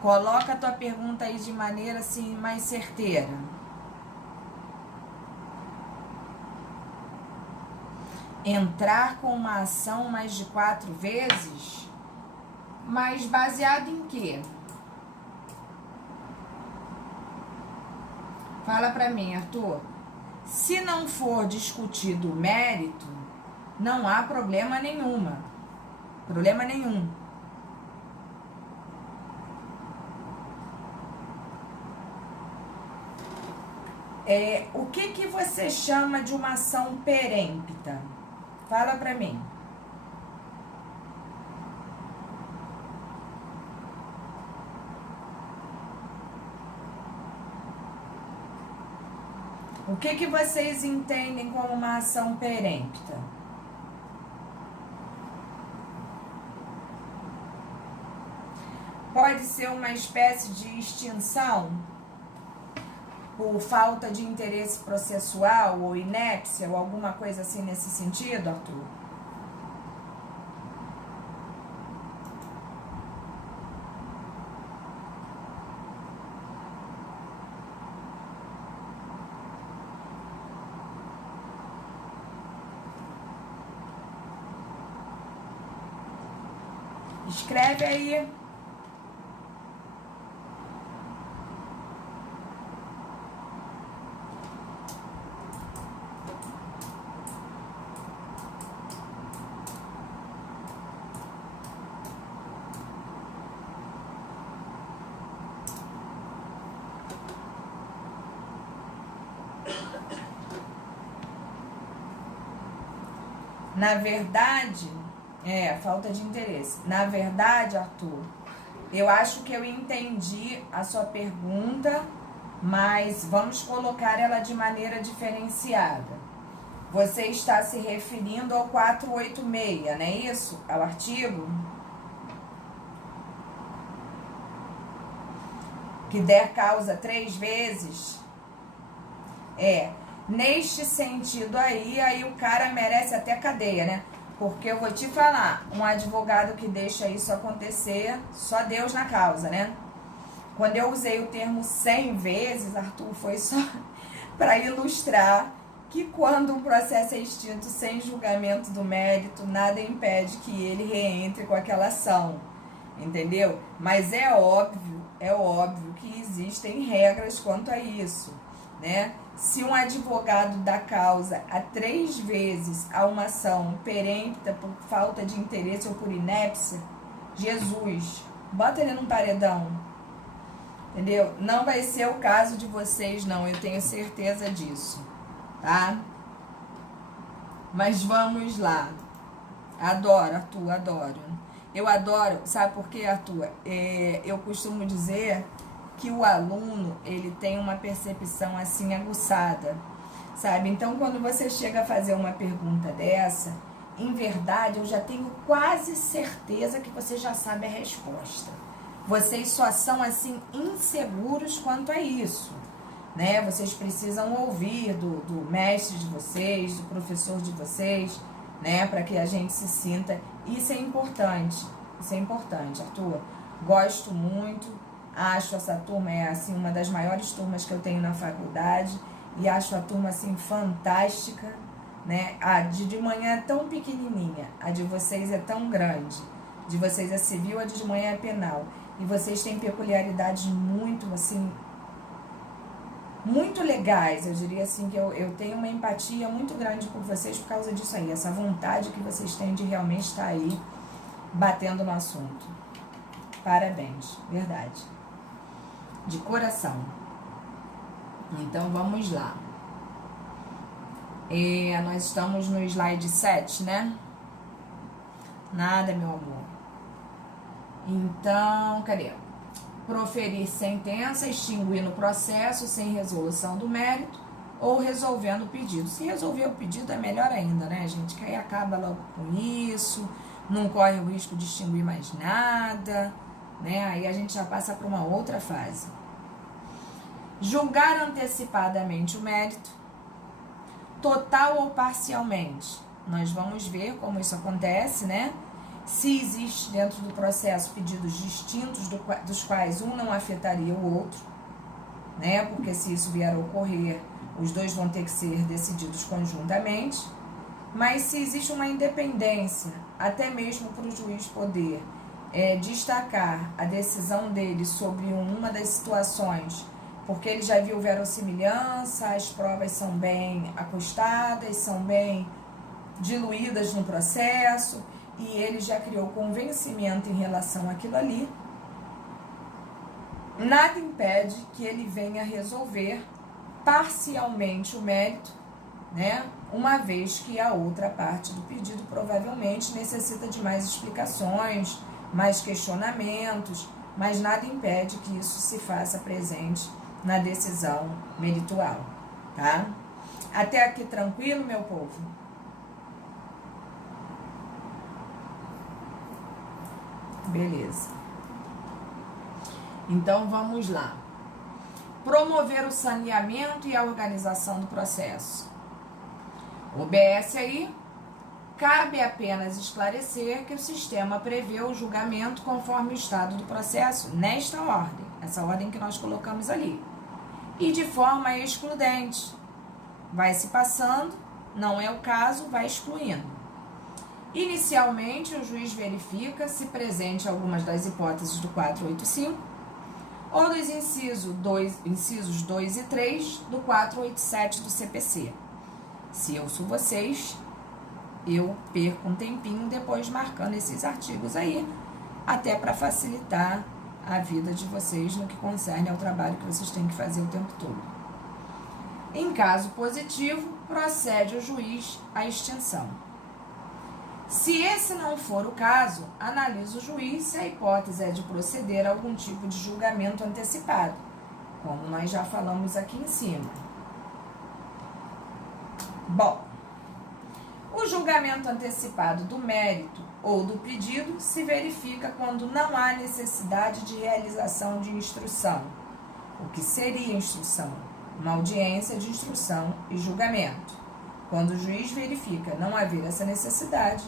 Coloca a tua pergunta aí de maneira, assim, mais certeira. Entrar com uma ação mais de 4 vezes, mas baseado em quê? Fala pra mim, Arthur. Se não for discutido o mérito, não há problema nenhum. O que você chama de uma ação perempta? Fala pra mim. O que vocês entendem como uma ação perempta? Pode ser uma espécie de extinção por falta de interesse processual ou inépcia ou alguma coisa assim nesse sentido, Arthur? Escreve aí. Na verdade, falta de interesse. Na verdade, Arthur, eu acho que eu entendi a sua pergunta, mas vamos colocar ela de maneira diferenciada. Você está se referindo ao 486, não é isso? Ao artigo? Que der causa 3 vezes? Neste sentido aí o cara merece até cadeia, né? Porque eu vou te falar, um advogado que deixa isso acontecer, só Deus na causa, né? Quando eu usei o termo 100 vezes, Arthur, foi só para ilustrar que quando um processo é extinto sem julgamento do mérito, nada impede que ele reentre com aquela ação, entendeu? Mas é óbvio que existem regras quanto a isso, né? Se um advogado dá causa a 3 vezes a uma ação perempta por falta de interesse ou por inépcia, Jesus, bota ele num paredão, entendeu? Não vai ser o caso de vocês, não, eu tenho certeza disso, tá? Mas vamos lá. Adoro, Arthur, adoro. Eu adoro, sabe por quê, Arthur? Eu costumo dizer que o aluno, ele tem uma percepção assim aguçada, sabe? Então, quando você chega a fazer uma pergunta dessa, em verdade, eu já tenho quase certeza que você já sabe a resposta. Vocês só são assim inseguros quanto a isso, né? Vocês precisam ouvir do mestre de vocês, do professor de vocês, né? Para que a gente se sinta. Isso é importante, Arthur. Gosto muito. Acho essa turma assim uma das maiores turmas que eu tenho na faculdade e acho a turma assim fantástica, né? A de manhã é tão pequenininha, a de vocês é tão grande. De vocês é civil, a de manhã é penal. E vocês têm peculiaridades muito assim, muito legais. Eu diria assim que eu tenho uma empatia muito grande por vocês por causa disso aí, essa vontade que vocês têm de realmente estar aí batendo no assunto. Parabéns, verdade. De coração. Então, vamos lá. Nós estamos no slide 7, né? Nada, meu amor. Então, cadê? Proferir sentença, extinguir no processo sem resolução do mérito ou resolvendo o pedido. Se resolver o pedido é melhor ainda, né, gente? Que aí acaba logo com isso, não corre o risco de extinguir mais nada, né? Aí a gente já passa para uma outra fase. Julgar antecipadamente o mérito, total ou parcialmente. Nós vamos ver como isso acontece, né? Se existe dentro do processo pedidos distintos dos quais um não afetaria o outro, né? Porque se isso vier a ocorrer, os dois vão ter que ser decididos conjuntamente. Mas se existe uma independência, até mesmo para o juiz poder destacar a decisão dele sobre uma das situações, porque ele já viu verossimilhança, as provas são bem acostadas, são bem diluídas no processo, e ele já criou convencimento em relação àquilo ali, nada impede que ele venha resolver parcialmente o mérito, né? Uma vez que a outra parte do pedido provavelmente necessita de mais explicações, mais questionamentos, mas nada impede que isso se faça presente na decisão meritual, tá? Até aqui tranquilo, meu povo? Beleza. Então, vamos lá. Promover o saneamento e a organização do processo. OBS aí, cabe apenas esclarecer que o sistema prevê o julgamento conforme o estado do processo, nesta ordem, essa ordem que nós colocamos ali, e de forma excludente. Vai se passando, não é o caso, vai excluindo. Inicialmente, o juiz verifica se presente algumas das hipóteses do 485 ou dos incisos 2 e 3 do 487 do CPC. Se eu sou vocês, eu perco um tempinho depois marcando esses artigos aí, até para facilitar a vida de vocês no que concerne ao trabalho que vocês têm que fazer o tempo todo. Em caso positivo, procede o juiz à extinção. Se esse não for o caso, analisa o juiz se a hipótese é de proceder a algum tipo de julgamento antecipado, como nós já falamos aqui em cima. Bom, o julgamento antecipado do mérito ou do pedido se verifica quando não há necessidade de realização de instrução. O que seria instrução? Uma audiência de instrução e julgamento. Quando o juiz verifica não haver essa necessidade,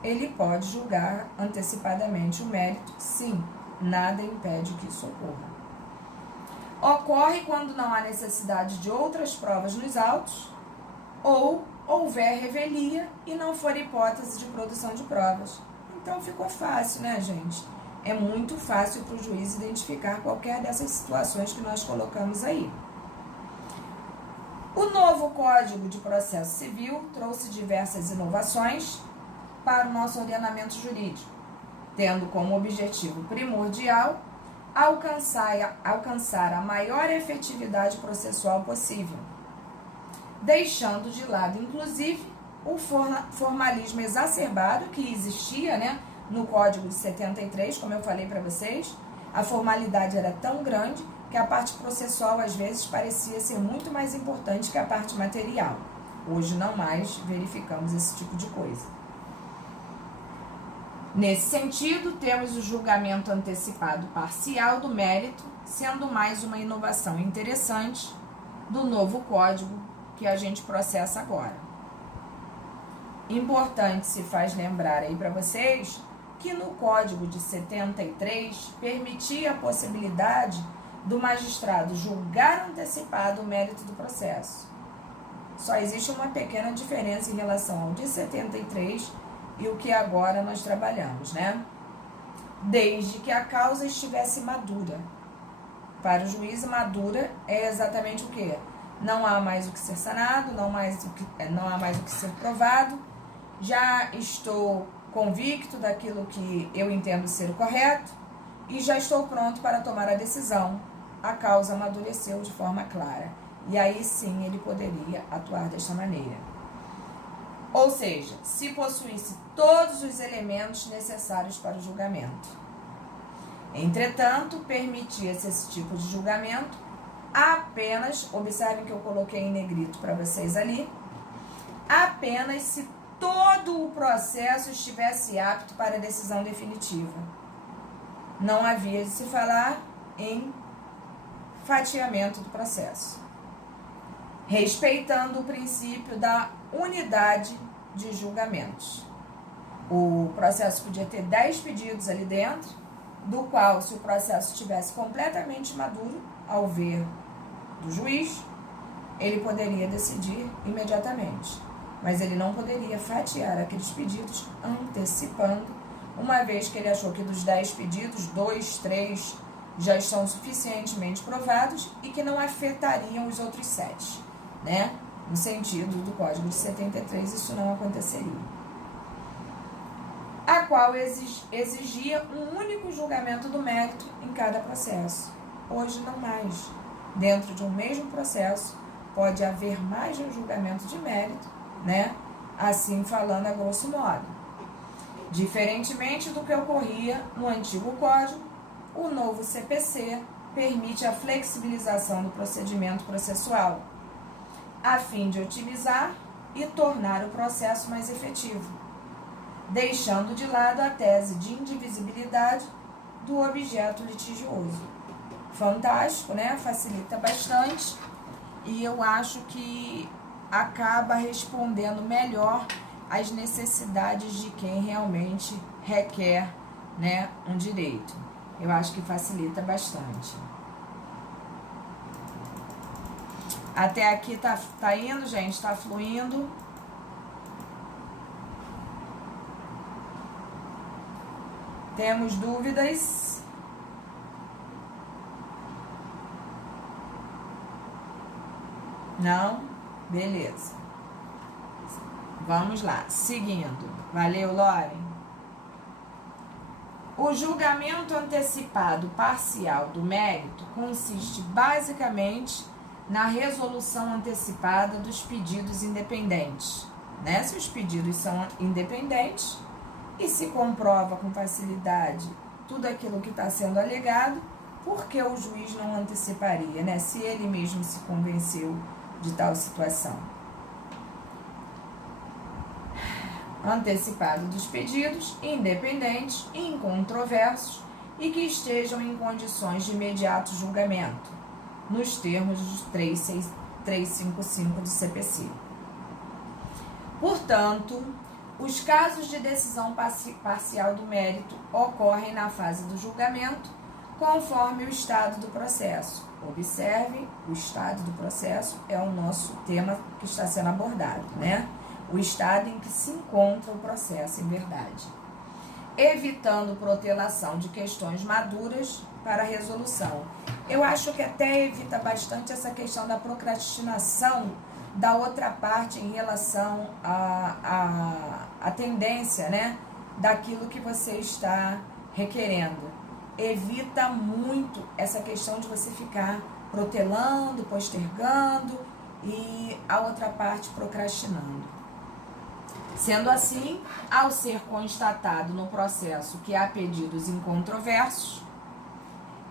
ele pode julgar antecipadamente o mérito, sim, nada impede que isso ocorra. Ocorre quando não há necessidade de outras provas nos autos ou houver revelia e não for hipótese de produção de provas. Então ficou fácil, né, gente? É muito fácil para o juiz identificar qualquer dessas situações que nós colocamos aí. O novo Código de Processo Civil trouxe diversas inovações para o nosso ordenamento jurídico, tendo como objetivo primordial alcançar a maior efetividade processual possível, deixando de lado, inclusive, o formalismo exacerbado que existia, né, no Código de 73, como eu falei para vocês. A formalidade era tão grande que a parte processual, às vezes, parecia ser muito mais importante que a parte material. Hoje, não mais verificamos esse tipo de coisa. Nesse sentido, temos o julgamento antecipado parcial do mérito, sendo mais uma inovação interessante do novo código que a gente processa agora. Importante se faz lembrar aí para vocês que no Código de 73 permitia a possibilidade do magistrado julgar antecipado o mérito do processo. Só existe uma pequena diferença em relação ao de 73 e o que agora nós trabalhamos, né? Desde que a causa estivesse madura. Para o juiz, madura é exatamente o quê? Não há mais o que ser sanado, não há mais o que ser provado, já estou convicto daquilo que eu entendo ser o correto e já estou pronto para tomar a decisão. A causa amadureceu de forma clara. E aí sim ele poderia atuar desta maneira. Ou seja, se possuísse todos os elementos necessários para o julgamento. Entretanto, permitia-se esse tipo de julgamento apenas, observem que eu coloquei em negrito para vocês ali, apenas se todo o processo estivesse apto para a decisão definitiva. Não havia de se falar em fatiamento do processo, respeitando o princípio da unidade de julgamentos. O processo podia ter 10 pedidos ali dentro, do qual, se o processo estivesse completamente maduro, ao ver do juiz, ele poderia decidir imediatamente. Mas ele não poderia fatiar aqueles pedidos antecipando, uma vez que ele achou que dos 10 pedidos, 2, 3 já estão suficientemente provados e que não afetariam os outros 7, né? No sentido do Código de 73, isso não aconteceria. A qual exigia um único julgamento do mérito em cada processo. Hoje não mais. Dentro de um mesmo processo, pode haver mais de um julgamento de mérito, né? Assim falando a grosso modo. Diferentemente do que ocorria no antigo Código, o novo CPC permite a flexibilização do procedimento processual, a fim de otimizar e tornar o processo mais efetivo, deixando de lado a tese de indivisibilidade do objeto litigioso. Fantástico, né? Facilita bastante e eu acho que acaba respondendo melhor às necessidades de quem realmente requer, né, um direito. Eu acho que facilita bastante. Até aqui tá indo, gente? Tá fluindo? Temos dúvidas? Não? Beleza. Vamos lá, seguindo. Valeu, Loren. O julgamento antecipado parcial do mérito consiste basicamente na resolução antecipada dos pedidos independentes, né? Se os pedidos são independentes e se comprova com facilidade tudo aquilo que está sendo alegado, por que o juiz não anteciparia, né? Se ele mesmo se convenceu de tal situação. Antecipado dos pedidos independentes, incontroversos e que estejam em condições de imediato julgamento, nos termos dos 355 do CPC. Portanto, os casos de decisão parcial do mérito ocorrem na fase do julgamento, conforme o estado do processo. Observe, o estado do processo é o nosso tema que está sendo abordado, né? O estado em que se encontra o processo em verdade, evitando protelação de questões maduras para resolução. Eu acho que até evita bastante essa questão da procrastinação da outra parte em relação à tendência, né, daquilo que você está requerendo. Evita muito essa questão de você ficar protelando, postergando e a outra parte procrastinando. Sendo assim, ao ser constatado no processo que há pedidos incontroversos,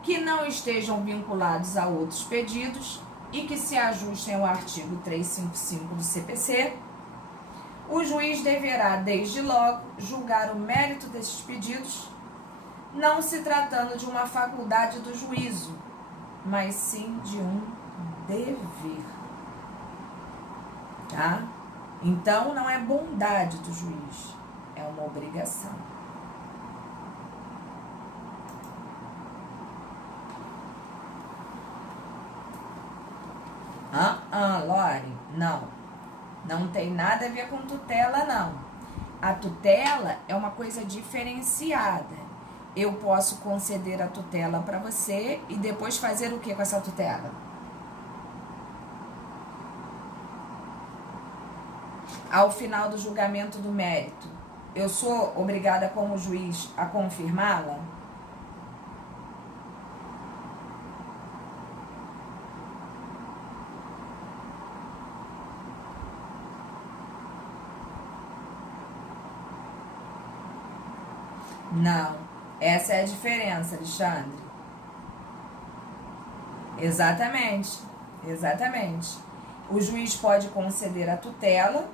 que não estejam vinculados a outros pedidos e que se ajustem ao artigo 355 do CPC, o juiz deverá, desde logo, julgar o mérito desses pedidos, não se tratando de uma faculdade do juízo, mas sim de um dever. Tá? Então, não é bondade do juiz, é uma obrigação. Lore, não. Não tem nada a ver com tutela, não. A tutela é uma coisa diferenciada. Eu posso conceder a tutela para você e depois fazer o que com essa tutela? Ao final do julgamento do mérito, eu sou obrigada como juiz a confirmá-la? Não. Essa é a diferença, Alexandre. Exatamente. Exatamente. O juiz pode conceder a tutela,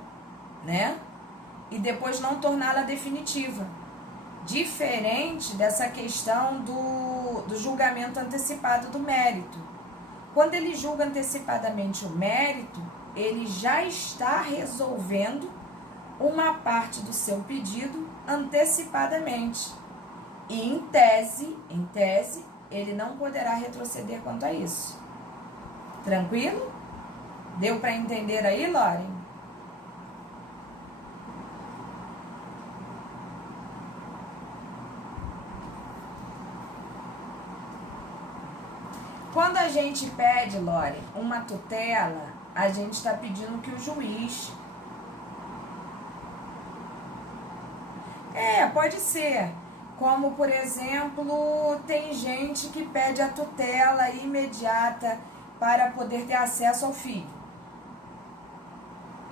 né? E depois não torná-la definitiva. Diferente dessa questão do julgamento antecipado do mérito. Quando ele julga antecipadamente o mérito, ele já está resolvendo uma parte do seu pedido antecipadamente. E em tese, ele não poderá retroceder quanto a isso. Tranquilo? Deu para entender aí, Loren? Quando a gente pede, Loren, uma tutela, a gente está pedindo que o juiz... pode ser. Como, por exemplo, tem gente que pede a tutela imediata para poder ter acesso ao filho.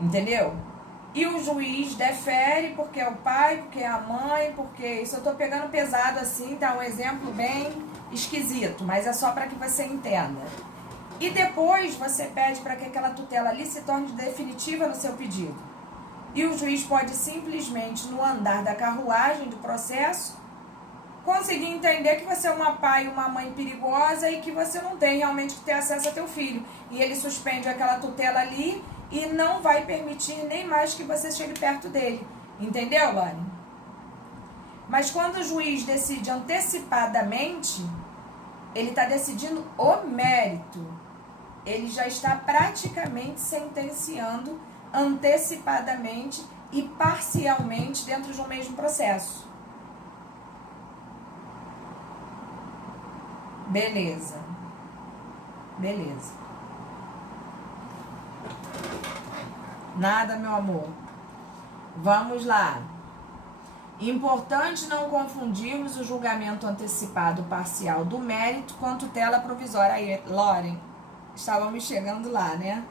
Entendeu? E o juiz defere porque é o pai, porque é a mãe, porque... Isso eu tô pegando pesado assim, tá? Um exemplo bem esquisito, mas é só para que você entenda. E depois você pede para que aquela tutela ali se torne definitiva no seu pedido. E o juiz pode simplesmente, no andar da carruagem do processo, conseguir entender que você é uma pai e uma mãe perigosa e que você não tem realmente que ter acesso a teu filho. E ele suspende aquela tutela ali e não vai permitir nem mais que você chegue perto dele. Entendeu, Lani? Mas quando o juiz decide antecipadamente, ele está decidindo o mérito. Ele já está praticamente sentenciando antecipadamente e parcialmente dentro de um mesmo processo. Beleza. Beleza. Nada, meu amor. Vamos lá. Importante não confundirmos o julgamento antecipado parcial do mérito com a tutela provisória. Aí, Loren, estávamos chegando lá, né?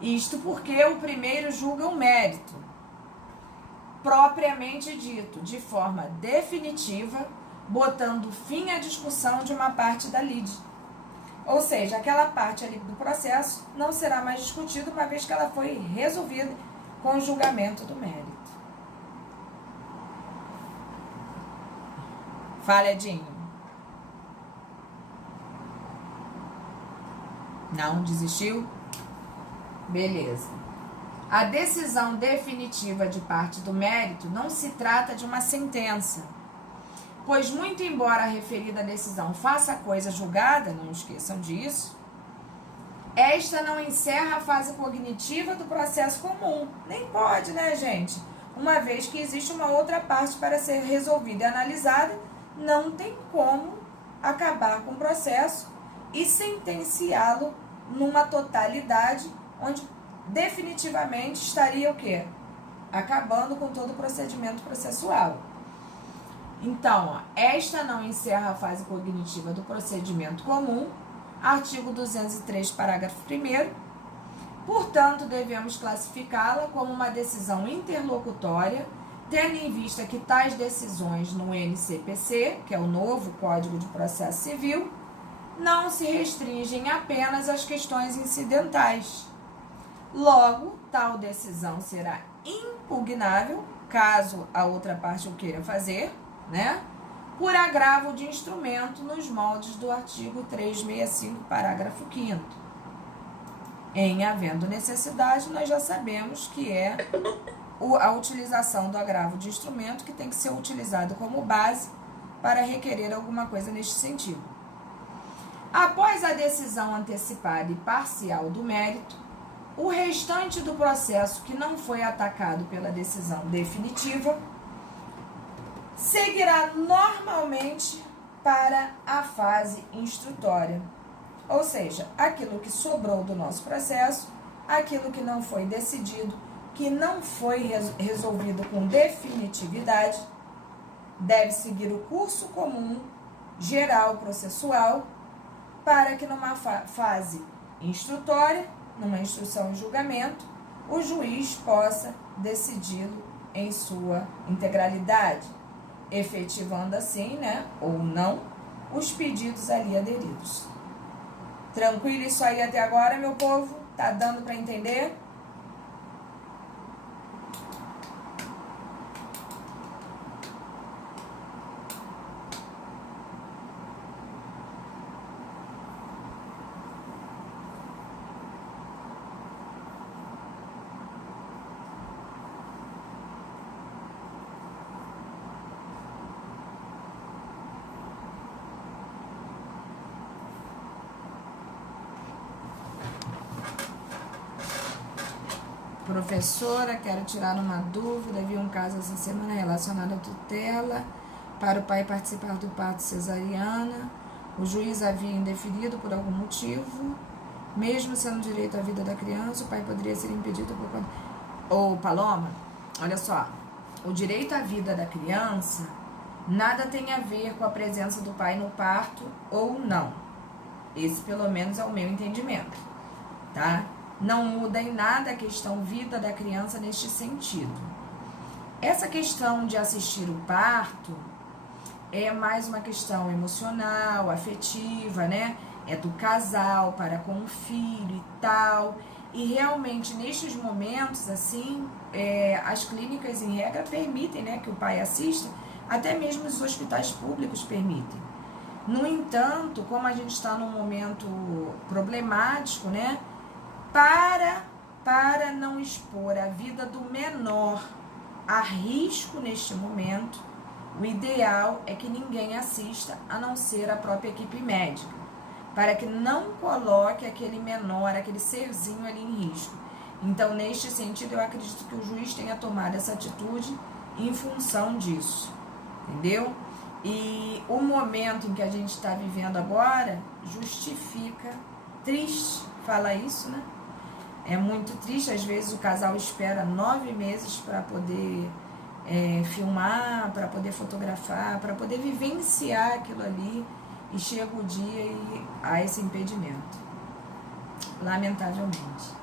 Isto porque o primeiro julga o mérito, propriamente dito, de forma definitiva, botando fim à discussão de uma parte da lide. Ou seja, aquela parte ali do processo não será mais discutida, uma vez que ela foi resolvida com o julgamento do mérito. Fala, Edinho. Não desistiu? Beleza. A decisão definitiva de parte do mérito não se trata de uma sentença, pois muito embora a referida decisão faça coisa julgada, não esqueçam disso, esta não encerra a fase cognitiva do processo comum. Nem pode, né, gente? Uma vez que existe uma outra parte para ser resolvida e analisada, não tem como acabar com o processo e sentenciá-lo numa totalidade, onde definitivamente estaria o quê? Acabando com todo o procedimento processual. Então, esta não encerra a fase cognitiva do procedimento comum, artigo 203, parágrafo 1º. Portanto, devemos classificá-la como uma decisão interlocutória, tendo em vista que tais decisões no NCPC, que é o novo Código de Processo Civil, não se restringem apenas às questões incidentais. Logo, tal decisão será impugnável, caso a outra parte o queira fazer, né? Por agravo de instrumento nos moldes do artigo 365, parágrafo 5º. Em havendo necessidade, nós já sabemos que é a utilização do agravo de instrumento que tem que ser utilizado como base para requerer alguma coisa neste sentido. Após a decisão antecipada e parcial do mérito, o restante do processo que não foi atacado pela decisão definitiva seguirá normalmente para a fase instrutória. Ou seja, aquilo que sobrou do nosso processo, aquilo que não foi decidido, que não foi resolvido com definitividade, deve seguir o curso comum geral processual para que numa fase instrutória, numa instrução e julgamento, o juiz possa decidi-lo em sua integralidade, efetivando assim, né, ou não, os pedidos ali aderidos. Tranquilo isso aí até agora, meu povo? Tá dando para entender? Professora, quero tirar uma dúvida. Havia um caso essa semana relacionado à tutela para o pai participar do parto cesariana. O juiz havia indeferido por algum motivo. Mesmo sendo direito à vida da criança, o pai poderia ser impedido por conta... Ô, Paloma, olha só. O direito à vida da criança nada tem a ver com a presença do pai no parto ou não. Esse, pelo menos, é o meu entendimento, tá? não muda em nada a questão vida da criança neste sentido. Essa questão de assistir o parto é mais uma questão emocional, afetiva, né? É do casal para com o filho e tal. E realmente, nestes momentos, assim, as clínicas, em regra, permitem, né, que o pai assista, até mesmo os hospitais públicos permitem. No entanto, como a gente está num momento problemático, né, para não expor a vida do menor a risco neste momento, o ideal é que ninguém assista, a não ser a própria equipe médica, para que não coloque aquele menor, aquele serzinho ali em risco. Então, neste sentido, eu acredito que o juiz tenha tomado essa atitude em função disso, entendeu? E o momento em que a gente está vivendo agora justifica, triste falar isso, né? É muito triste, às vezes o casal espera 9 meses para poder filmar, para poder fotografar, para poder vivenciar aquilo ali, e chega o dia e há esse impedimento, lamentavelmente.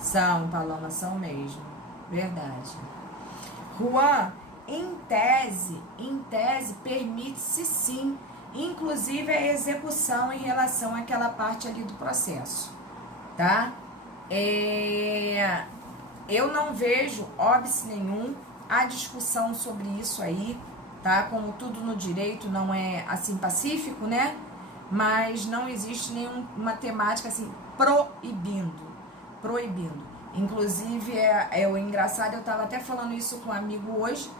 São, Paloma, são mesmo. Verdade. Juan, em tese, permite-se sim, inclusive a execução em relação àquela parte ali do processo, tá? Eu não vejo óbice nenhum, a discussão sobre isso aí, tá? Como tudo no direito não é assim pacífico, né? Mas não existe nenhuma temática assim proibindo. Inclusive, o engraçado, eu estava até falando isso com um amigo hoje,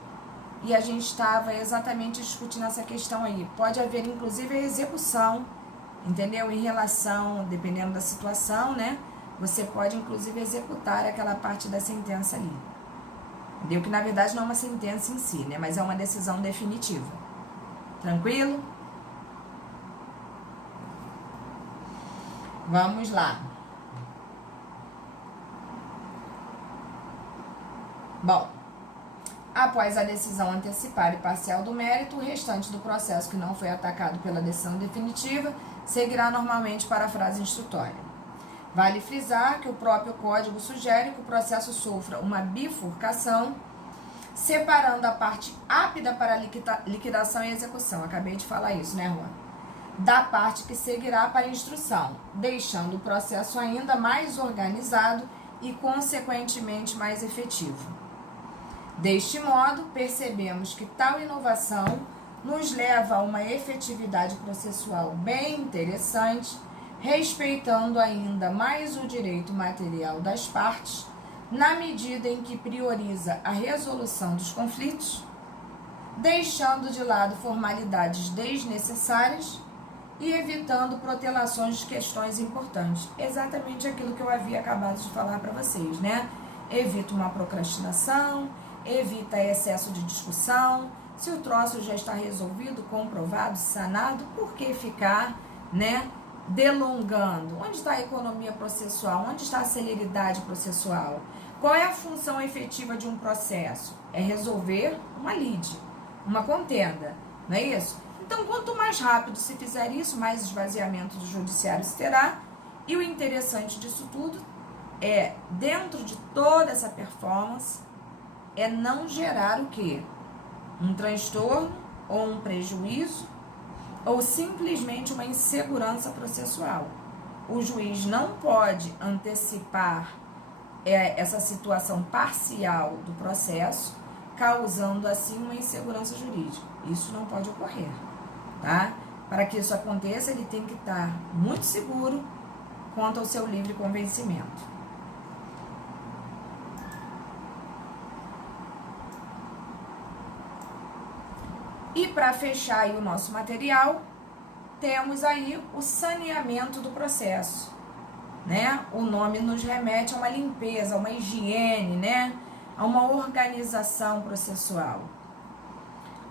e a gente estava exatamente discutindo essa questão aí. Pode haver, inclusive, a execução, entendeu? Em relação, dependendo da situação, né? Você pode, inclusive, executar aquela parte da sentença ali. Entendeu? Que, na verdade, não é uma sentença em si, né? Mas é uma decisão definitiva. Tranquilo? Vamos lá. Bom, após a decisão antecipada e parcial do mérito, o restante do processo que não foi atacado pela decisão definitiva seguirá normalmente para a frase instrutória. Vale frisar que o próprio Código sugere que o processo sofra uma bifurcação, separando a parte apta para liquidação e execução. Acabei de falar isso, né, Juan? Da parte que seguirá para a instrução, deixando o processo ainda mais organizado e, consequentemente, mais efetivo. Deste modo, percebemos que tal inovação nos leva a uma efetividade processual bem interessante, respeitando ainda mais o direito material das partes, na medida em que prioriza a resolução dos conflitos, deixando de lado formalidades desnecessárias e evitando protelações de questões importantes. Exatamente aquilo que eu havia acabado de falar para vocês, né? Evita uma procrastinação, evita excesso de discussão. Se o troço já está resolvido, comprovado, sanado, por que ficar, né, delongando? Onde está a economia processual? Onde está a celeridade processual? Qual é a função efetiva de um processo? É resolver uma lide, uma contenda, não é isso? Então, quanto mais rápido se fizer isso, mais esvaziamento do judiciário se terá. E o interessante disso tudo é, dentro de toda essa performance, é não gerar o quê? Um transtorno ou um prejuízo ou simplesmente uma insegurança processual. O juiz não pode antecipar essa situação parcial do processo, causando assim uma insegurança jurídica. Isso não pode ocorrer, tá? Para que isso aconteça, ele tem que estar muito seguro quanto ao seu livre convencimento. E para fechar aí o nosso material, temos aí o saneamento do processo, né? O nome nos remete a uma limpeza, a uma higiene, né? A uma organização processual.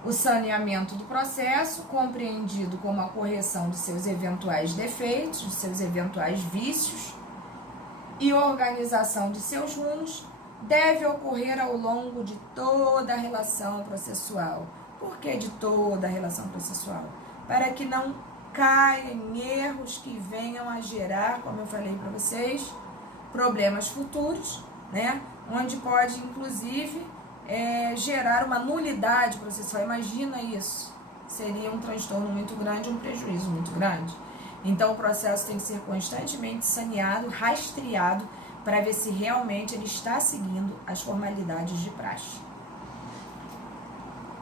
O saneamento do processo, compreendido como a correção de seus eventuais defeitos, de seus eventuais vícios e organização de seus rumos, deve ocorrer ao longo de toda a relação processual. Por que de toda a relação processual? Para que não caia em erros que venham a gerar, como eu falei para vocês, problemas futuros, né? Onde pode, inclusive, gerar uma nulidade processual. Imagina isso. Seria um transtorno muito grande, um prejuízo muito grande. Então, o processo tem que ser constantemente saneado, rastreado, para ver se realmente ele está seguindo as formalidades de praxe.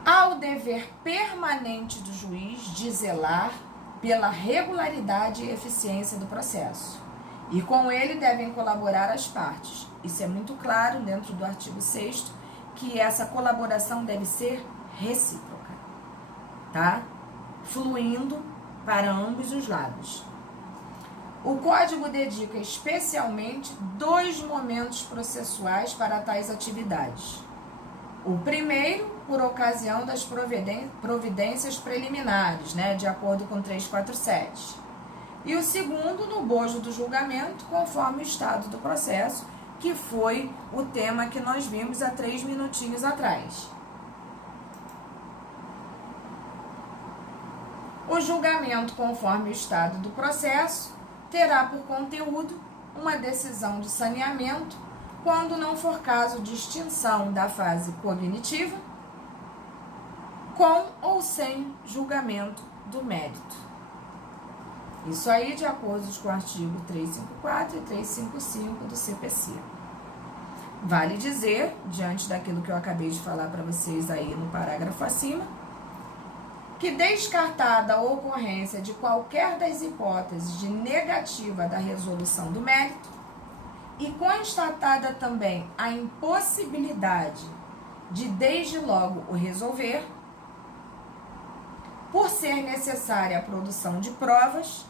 Há o dever permanente do juiz de zelar pela regularidade e eficiência do processo. E com ele devem colaborar as partes. Isso é muito claro dentro do artigo 6º, que essa colaboração deve ser recíproca, tá? Fluindo para ambos os lados. O Código dedica especialmente 2 momentos processuais para tais atividades. O primeiro, por ocasião das providências preliminares, né, de acordo com 347. E o segundo, no bojo do julgamento, conforme o estado do processo, que foi o tema que nós vimos há 3 minutinhos atrás. O julgamento, conforme o estado do processo, terá por conteúdo uma decisão de saneamento quando não for caso de extinção da fase cognitiva, com ou sem julgamento do mérito. Isso aí de acordo com o artigo 354 e 355 do CPC. Vale dizer, diante daquilo que eu acabei de falar para vocês aí no parágrafo acima, que descartada a ocorrência de qualquer das hipóteses de negativa da resolução do mérito e constatada também a impossibilidade de desde logo o resolver, por ser necessária a produção de provas,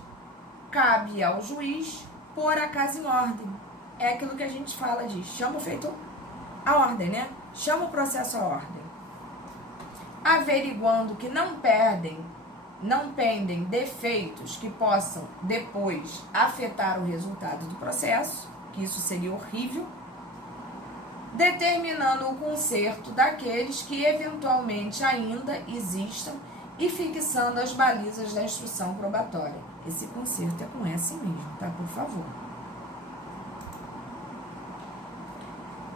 cabe ao juiz pôr a casa em ordem. É aquilo que a gente fala de chama o feito a ordem, né? Chama o processo à ordem. Averiguando que não pendem defeitos que possam depois afetar o resultado do processo, que isso seria horrível, determinando o conserto daqueles que eventualmente ainda existam e fixando as balizas da instrução probatória. Esse conserto é com S mesmo, tá? Por favor.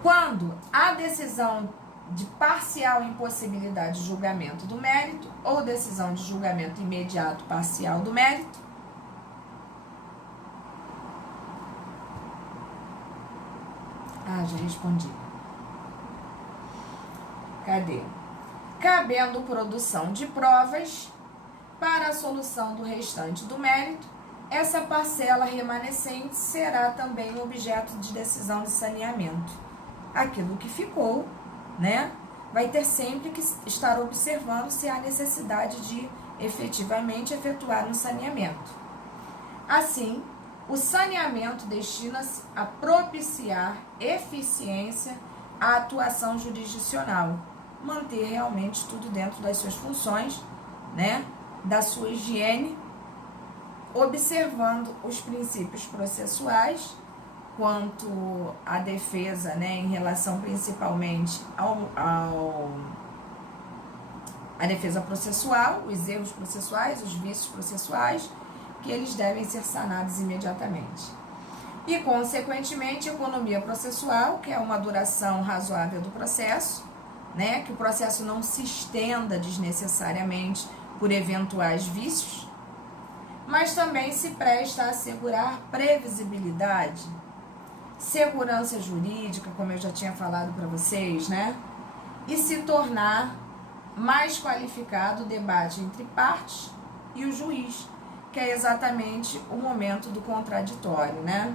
Quando a decisão de parcial impossibilidade de julgamento do mérito ou decisão de julgamento imediato parcial do mérito, já respondi. Cadê? Cabendo produção de provas para a solução do restante do mérito, essa parcela remanescente será também objeto de decisão de saneamento. Aquilo que ficou, né, vai ter sempre que estar observando se há necessidade de efetivamente efetuar um saneamento. Assim, o saneamento destina-se a propiciar eficiência à atuação jurisdicional, manter realmente tudo dentro das suas funções, né, da sua higiene, observando os princípios processuais quanto à defesa, né, em relação principalmente à defesa processual, os erros processuais, os vícios processuais, que eles devem ser sanados imediatamente. E, consequentemente, economia processual, que é uma duração razoável do processo, né, que o processo não se estenda desnecessariamente por eventuais vícios, mas também se presta a assegurar previsibilidade, segurança jurídica, como eu já tinha falado para vocês, né, e se tornar mais qualificado o debate entre partes e o juiz, que é exatamente o momento do contraditório, né,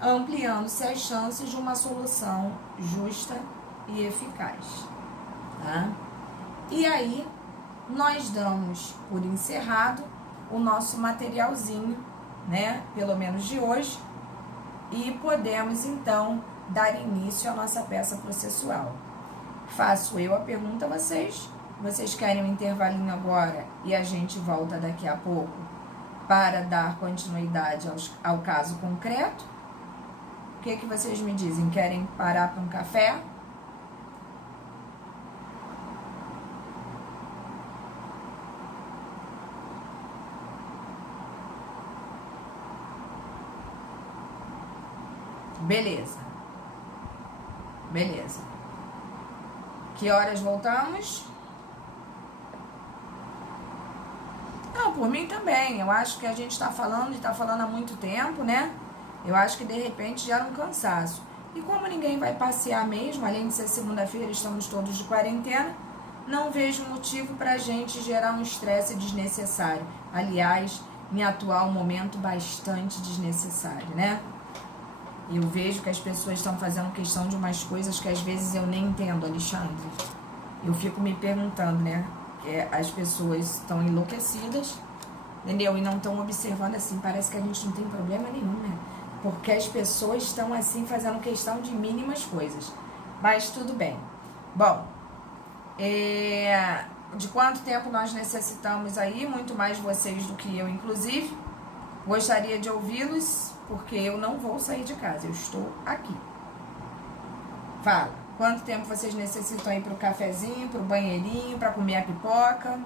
ampliando-se as chances de uma solução justa e eficaz, tá? E aí, nós damos por encerrado o nosso materialzinho, né, pelo menos de hoje, e podemos, então, dar início à nossa peça processual. Faço eu a pergunta a vocês. Vocês querem um intervalinho agora e a gente volta daqui a pouco para dar continuidade ao caso concreto? O que vocês me dizem? Querem parar para um café? Beleza. Beleza. Que horas voltamos? Não, por mim também. Eu acho que a gente tá falando e tá falando há muito tempo, né? Eu acho que de repente gera um cansaço. E como ninguém vai passear mesmo, além de ser segunda-feira, estamos todos de quarentena, não vejo motivo pra gente gerar um estresse desnecessário. Aliás, em atual momento, bastante desnecessário, né? Eu vejo que as pessoas estão fazendo questão de umas coisas que às vezes eu nem entendo, Alexandre. Eu fico me perguntando, né? As pessoas estão enlouquecidas, entendeu? E não estão observando assim, parece que a gente não tem problema nenhum, né? Porque as pessoas estão assim fazendo questão de mínimas coisas. Mas tudo bem. Bom, de quanto tempo nós necessitamos aí? Muito mais vocês do que eu, inclusive. Gostaria de ouvi-los, porque eu não vou sair de casa, eu estou aqui. Fala, quanto tempo vocês necessitam aí pro cafezinho, pro banheirinho, para comer a pipoca?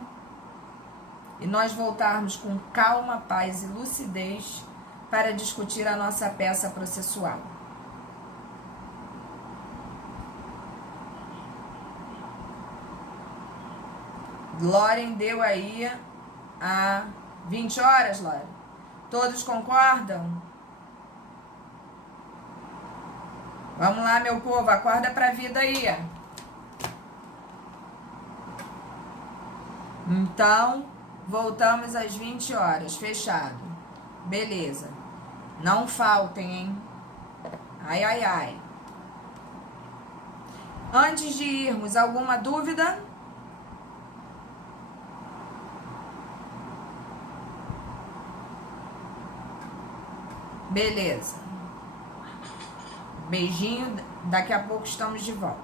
E nós voltarmos com calma, paz e lucidez para discutir a nossa peça processual. Loren deu aí a 20 horas, Loren. Todos concordam? Vamos lá, meu povo, acorda pra vida aí. Então, voltamos às 20 horas, fechado. Beleza. Não faltem, hein? Ai, ai, ai. Antes de irmos, alguma dúvida? Beleza. Beijinho, daqui a pouco estamos de volta.